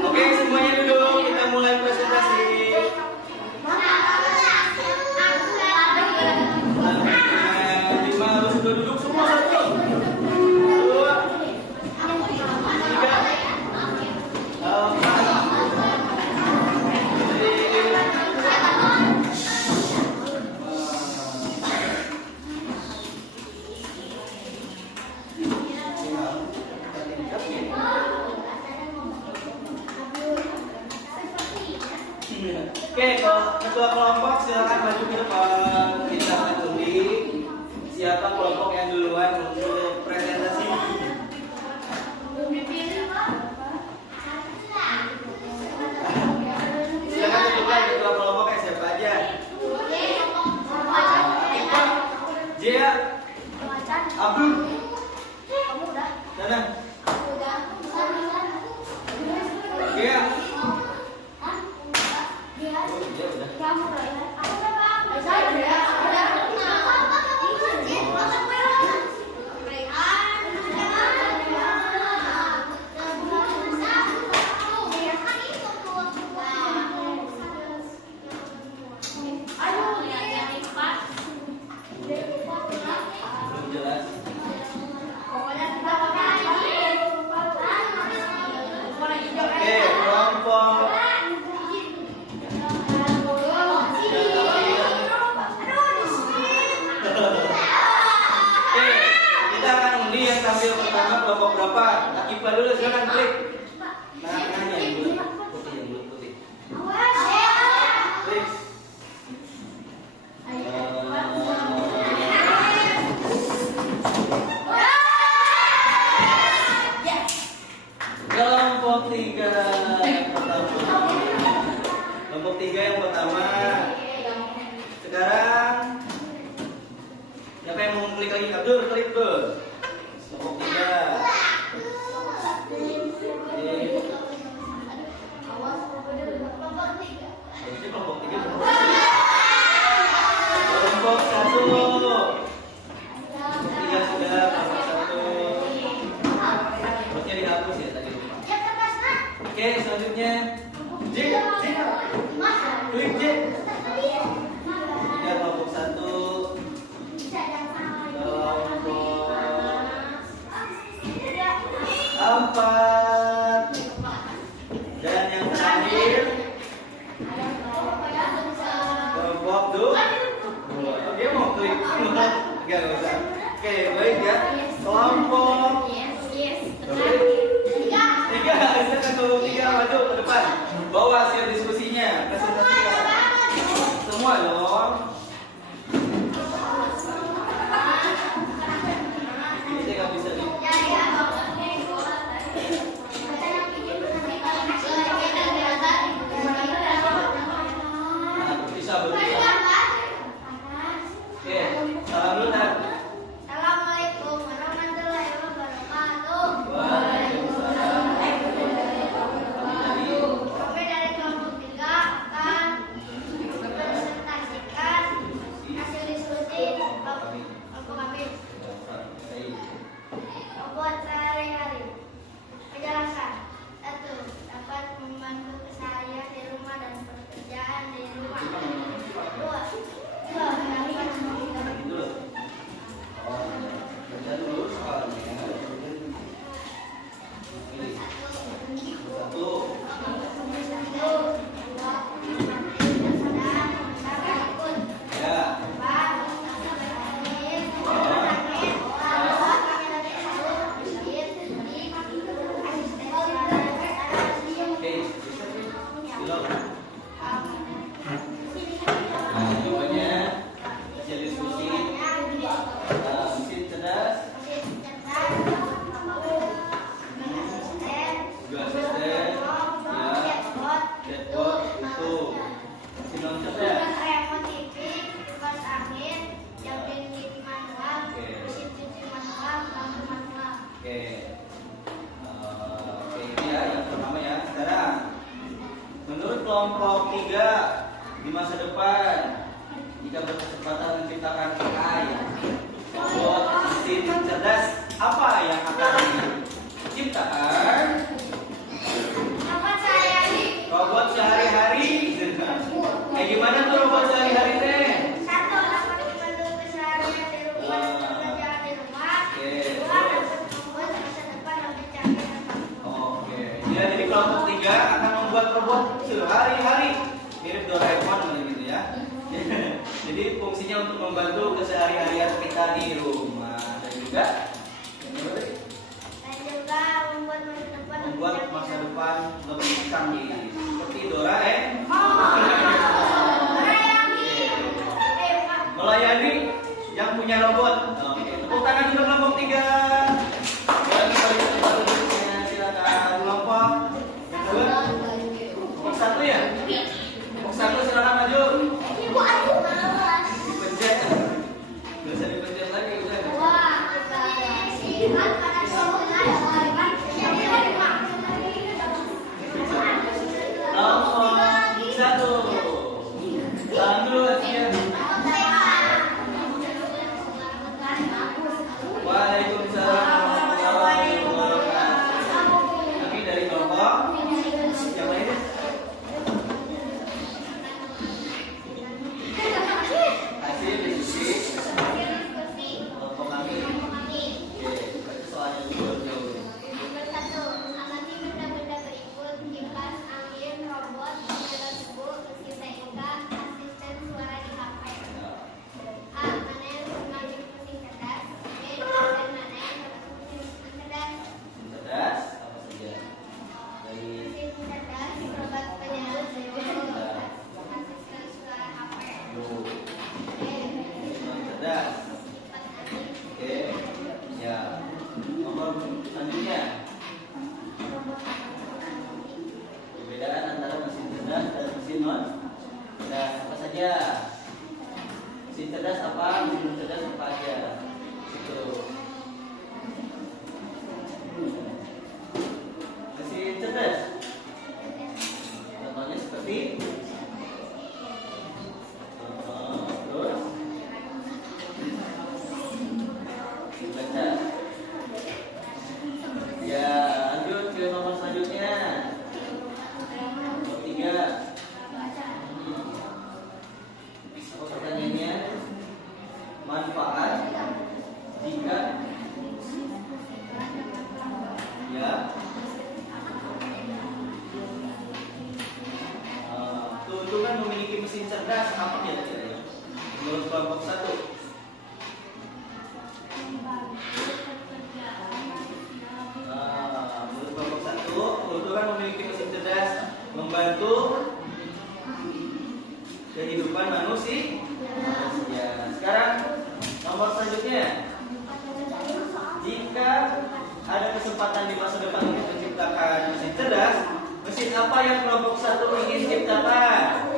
Oke, semuanya duduk. Kita mulai presentasi. Lima harus duduk semua. 1, 2, 3, 4. Oke, ketua kelompok silakan maju ke depan. Kita akan undi siapa kelompok yang duluan untuk presentasi. Silakan tunjukkan ketua kelompoknya siapa aja. Akifah, Jia, Abdul, sana. Jia. Belum jelas. Oke, kelompok. Oke, kita akan undi yang tampil pertama kelompok berapa. Akifah dulu, silakan klik. Nah, tengahnya yang bulat putih, yang bulat putih. Klik. Kelompok 3 yang pertama. Kelompok 3 yang pertama. Sekarang siapa yang mau klik lagi? Abdul, klik Abdul. Kelompok 3. Oke, selanjutnya J. Klik J. Ya, kelompok 1. Kelompok 4. Dan yang terakhir kelompok 2. Dia mau klik. Enggak usah. Oke, baik ya. Kelompok 3. Silakan kelompok 3 maju ke depan. Bawa hasil diskusinya, presentasikan. Semua dong. Ini saya nggak bisa nih. Bisa berusaha. Oke, salam dulu Nat. Assalamualaikum warahmatullahi wabarakatuh. Waalaikumsalam. Kami dari kelompok 3 akan mempresentasikan hasil diskusi kelompok kami. Membuat sehari-hari. Penjelasan. 1. Dapat membantu keseharian di rumah dan pekerjaan di rumah. 2. Dapat Dulu. Oh, baca dulu soalnya. Pilih. 1. Ya. Oke. Dulu. Nah, jawabannya hasil diskusi mesin cerdas juga asisten ya chatbot itu mesin non cerdas. Oke. Oke, ini ya yang pertama ya. Sekarang menurut kelompok 3 di masa depan jika berkesempatan menciptakan AI robot mesin cerdas, apa yang akan diciptakan? Robot sehari-hari. Kayak gimana tuh robot sehari-hari teh? Oke. Ya, jadi kelompok 3 akan membuat robot sehari-hari mirip Doraemon gitu ya. Jadi fungsinya untuk membantu keseharian kita di rumah dan juga membuat masa depan lebih canggih seperti Doraemon. Melayani yang punya robot. Oke, tepuk tangan untuk kelompok 3. Dan kembali ke tempat duduknya, silakan kelompok yang kedua. Kelompok 1 ya? Kelompok 1 silakan maju. Dipencet. Nggak usah dipencet lagi udah. Kelompok 1. Salam dulu ya. Waalaikumsalam warahmatullahi wabarakatuh. Kami dari kelompok yang lain. Hasil diskusi kelompok kami. Oke, berarti soalnya dulu. Cerdas apa saja? Dari cerdas. Oke. Ya. Nomor selanjutnya. Perbedaan antara mesin cerdas dan mesin non cerdas apa saja? Mesin cerdas apa? Mesin non cerdas apa aja? Itu. Mesin cerdas. Contohnya seperti terus baca. cerdas apa kira-kira? Menurut kelompok 1. Menurut kelompok 1, keuntungan memiliki mesin cerdas membantu kehidupan manusia. Sekarang nomor selanjutnya, jika ada kesempatan di masa depan untuk menciptakan mesin cerdas, mesin apa yang kelompok 1 ingin ciptakan?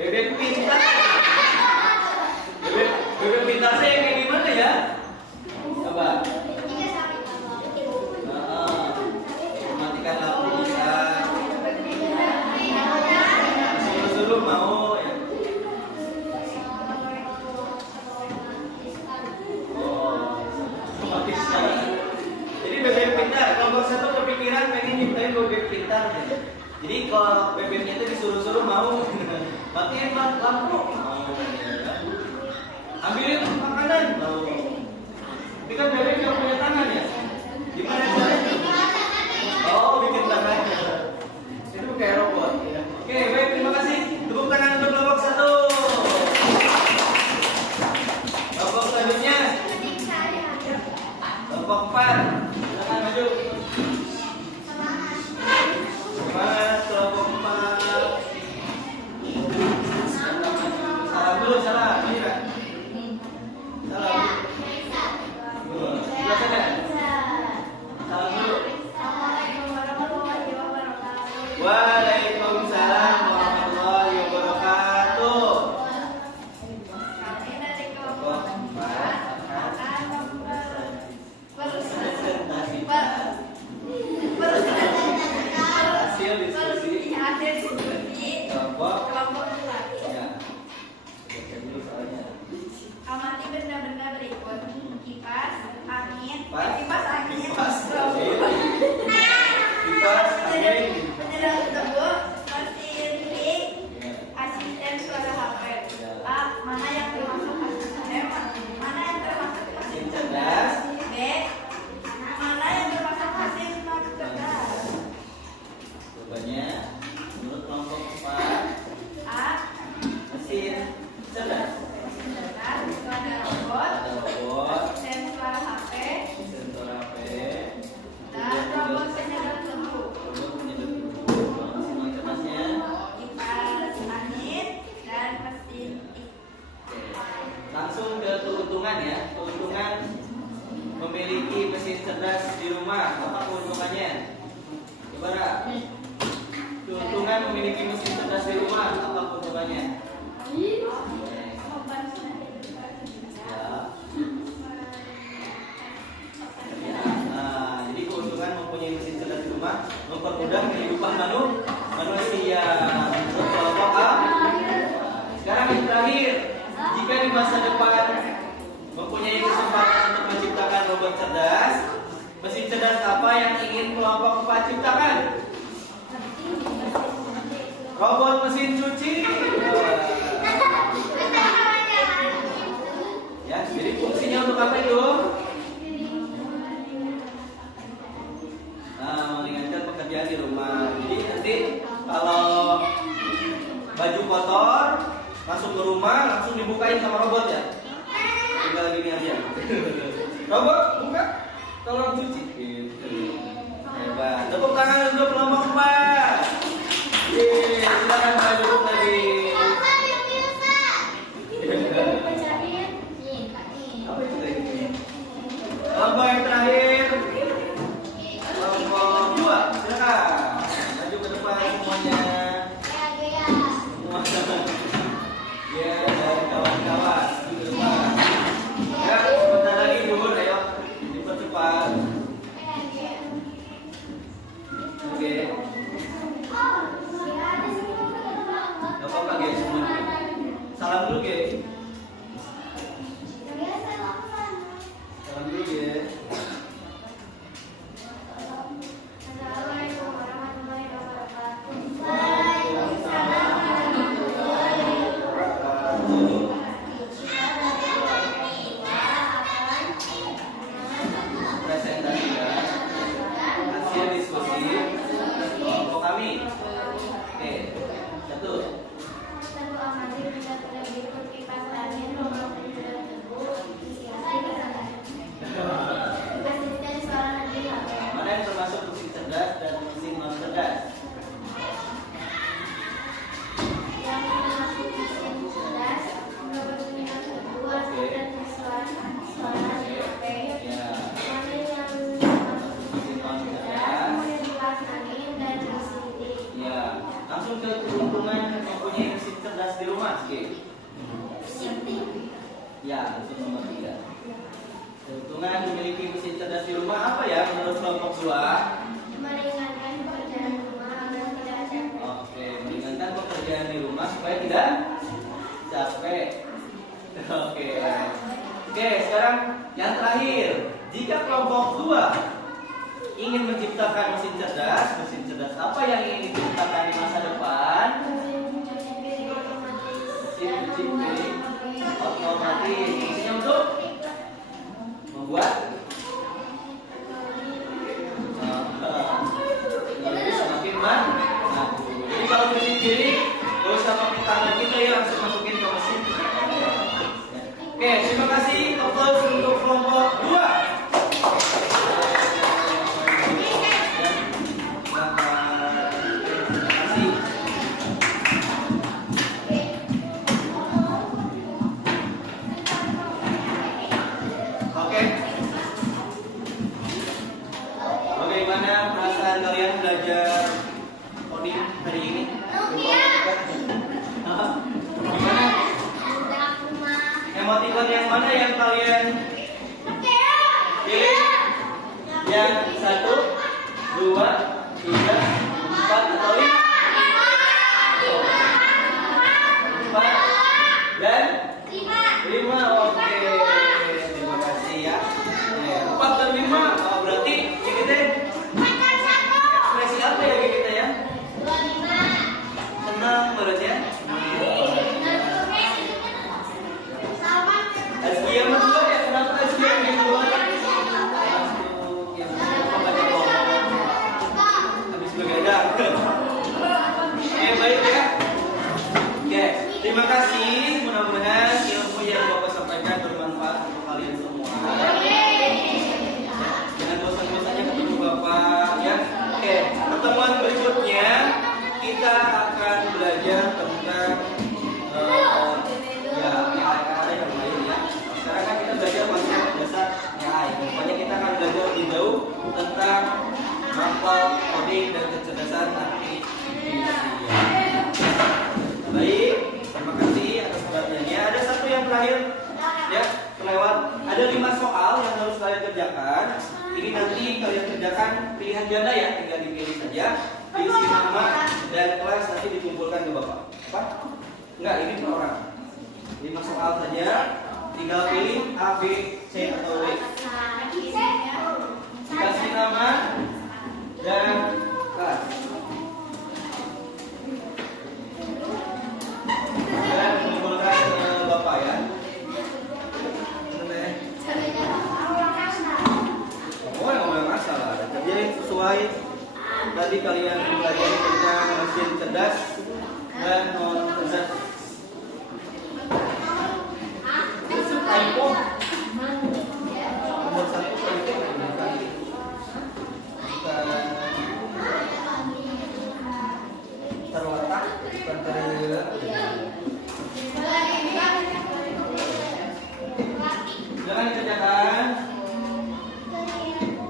Bebek pintar. Bebek pintar saya kayak gimana ya? Coba. Matikan lampu bisa. Suruh mau ya. Jadi bebek pintar, kelompok 1 kepikiran pengen nyiptain bebek pintar. Jadi kalau bebeknya itu disuruh-suruh mau, matiin lampu, mau. Ambilin makanan, mau. Tapi kan bebek nggak punya tangan ya? Gimana caranya? Oh, bikin tangannya. Itu kayak robot. Oke, baik, terima kasih. Tepuk tangan untuk kelompok 1. Kelompok selanjutnya. Kelompok 4. Silakan maju. Semangat kelompok 4. Salam dulu, salam. Mira. Salam. Sebelah sana. Salam dulu. Waalaikumsalam warahmatullahi wabarakatuh. Kelompok 4 hasil diskusi kelompok ya. Dulu soalnya. Amati benda-benda berikut: kipas, angin, Kipas, angin, penyedot debu, mesin tik, asisten suara HP. A. Mana yang termasuk asisten? Mana yang termasuk mesin cerdas? B. Mana yang termasuk mesin cerdas? Jawabannya menurut kelompok 4 A. mesin cerdas. Mesin cerdas itu ada robot, asisten suara HP, Sensor HP, dan robot penyedot debu. robot penyedot debu. Mesin cerdasnya. Kipas angin dan mesin tik. Langsung ke keuntungan ya. Keuntungan memiliki mesin cerdas di rumah. Apa keuntungannya? Coba Ra. Keuntungan memiliki mesin cerdas di rumah. Apa keuntungannya? Jadi keuntungan mempunyai mesin cerdas di rumah mempermudah kehidupan manusia. Kelompok A. Sekarang yang terakhir, jika di masa depan mempunyai kesempatan untuk menciptakan robot cerdas, mesin cerdas apa yang ingin kelompok 4 ciptakan? Robot mesin cuci. Ya, jadi fungsinya untuk apa itu? Meringankan pekerjaan di rumah. Jadi nanti kalau baju kotor masuk ke rumah langsung dibukain sama robot ya. Tinggal gini aja. Robot buka, tolong cuci. Gitu. Hebat. Tepuk tangan untuk kelompok 4. Silakan Mbak duduk lagi. Apa itu lagi? Kelompok yang terakhir. Kelompok 2, silakan. Maju ke depan semuanya. Ya, dari kawan-kawan di depan. Ya, sebentar lagi dulu, ayo dipercepat. Oke. Gak apa-apa, guys, semuanya. Salam dulu, guys. Salam dulu, guys. Unsur nomor 3. Keuntungan memiliki mesin cerdas di rumah apa ya menurut kelompok 2? Meringankan pekerjaan rumah agar tidak capek. Oke, meringankan pekerjaan di rumah supaya tidak capek. Oke. Oke, sekarang yang terakhir. Jika kelompok 2 ingin menciptakan mesin cerdas apa yang ingin diciptakan di masa depan? Mesin cuci piring otomatis. Fungsinya untuk membuat lebih semakin maju. Jadi kalau cuci piring, gak usah pakai tangan kita ya, langsung masukin ke mesin. Oke, terima kasih untuk kelompok 2. Bagaimana perasaan kalian belajar coding hari ini? Gimana? Emoticon yang mana yang kalian pilih? Yang 1, 2, 3, 4 atau 5? 4 dan 5. Oke, terima kasih ya. 4 dan 5. Oh, berarti kita ekspresi apa ya kita ya? Senang berarti ya? Azkia mah juga ya? Kenapa Azkia yang kedua? Habis begadang. Baik ya. Oke, terima kasih. Mudah-mudahan ilmu yang Bapak sampaikan bermanfaat untuk kalian semua. Jangan bosan-bosannya ketemu Bapak ya. Oke, pertemuan berikutnya kita akan belajar tentang ya AI yang lain ya. Sekarang kan kita belajar konsep dasar AI. Pokoknya kita akan belajar lebih jauh tentang mapel, coding dan kecerdasan artifisial. Baik, terima kasih atas perhatiannya. Ada satu yang terakhir ya, kelewat. Ada 5 soal yang harus kalian kerjakan. Ini nanti kalian kerjakan pilihan ganda ya, tinggal dipilih saja. Isi nama dan kelas nanti dikumpulkan ke Bapak. Apa? Enggak, ini per orang. 5 soal saja. Tinggal pilih A, B, C atau D. Dikasih nama dan kelas. Dan kumpulkan ke Bapak ya. Oh, yang masalah. Jadi sesuai tadi kalian belajar tentang mesin cerdas dan non cerdas. Typo. Nomor 1 typo bukan terletak, bukan terlihat. Jangan dikerjakan.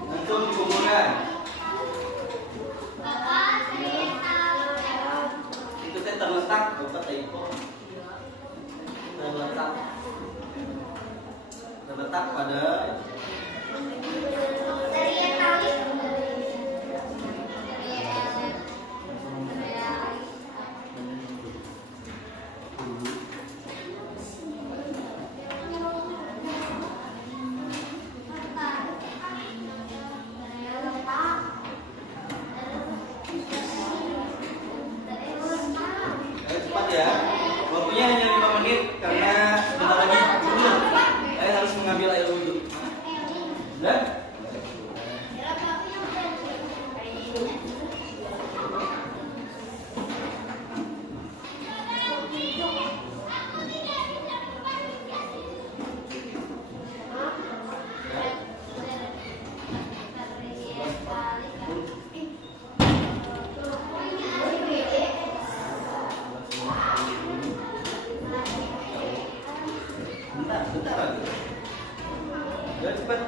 Langsung dikumpulkan. Itu teh terletak, bukan typo. Terletak pada cepat ya. Waktunya hanya 5 menit karena sebentar lagi wudhu. Saya harus mengambil air wudhu. Sudah? Bentar lagi. Udah cepat.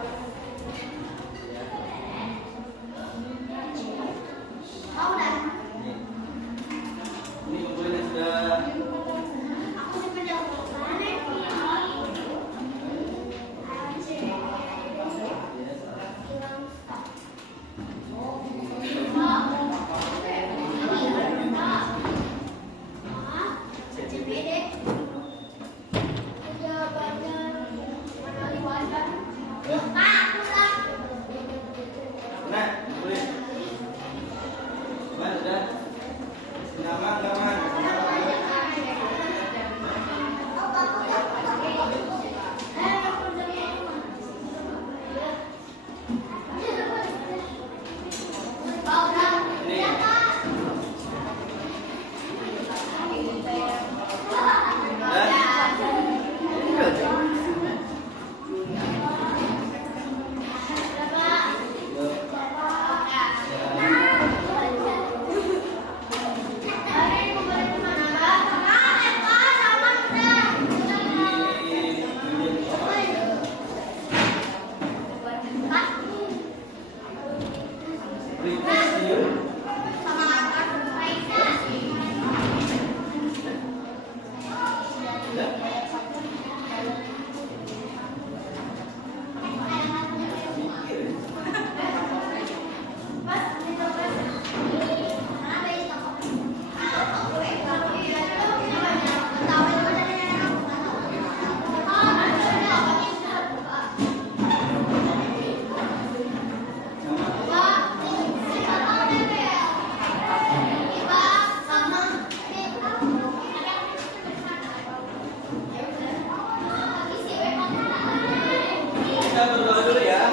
Kita berdoa dulu ya.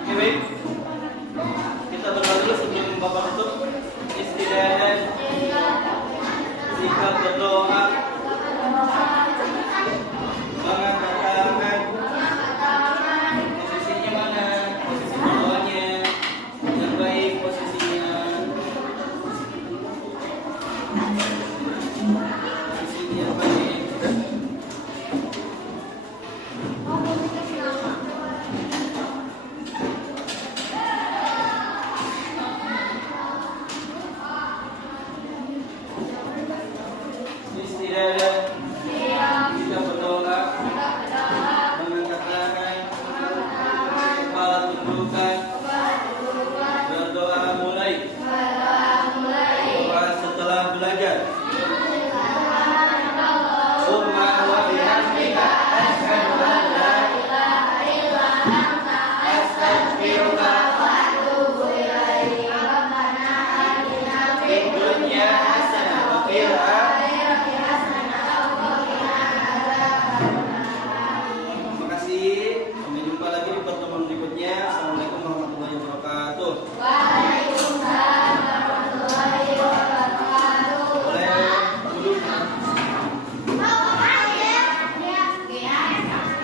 Oke, baik. Kita berdoa dulu sebelum Bapak tutup. Istiadat, sikap berdoa, mengangkat tangan. Posisinya mana? Posisi berdoanya yang baik posisinya. Posisinya baik. Istiadat, kita berdoa, mengangkat tangan, kepala tundukkan, berdoa mulai. Doa setelah belajar. Subhanallah wa bihamdika, asyhadu an la ilaha illa anta, astaghfiruka wa atubu ilaik. Rabbana atina fid dunya hasanah wa fil akhirati hasanah wa qina adzabannar. Terima kasih. Sampai jumpa lagi di pertemuan berikutnya. Assalamualaikum warahmatullahi wabarakatuh. Waalaikumsalam warahmatullahi wabarakatuh. Boleh duduk.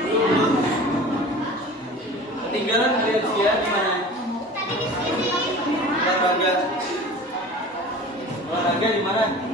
Duduk. Ketinggalan kalian siang di mana? Olahraga. Olahraga di mana?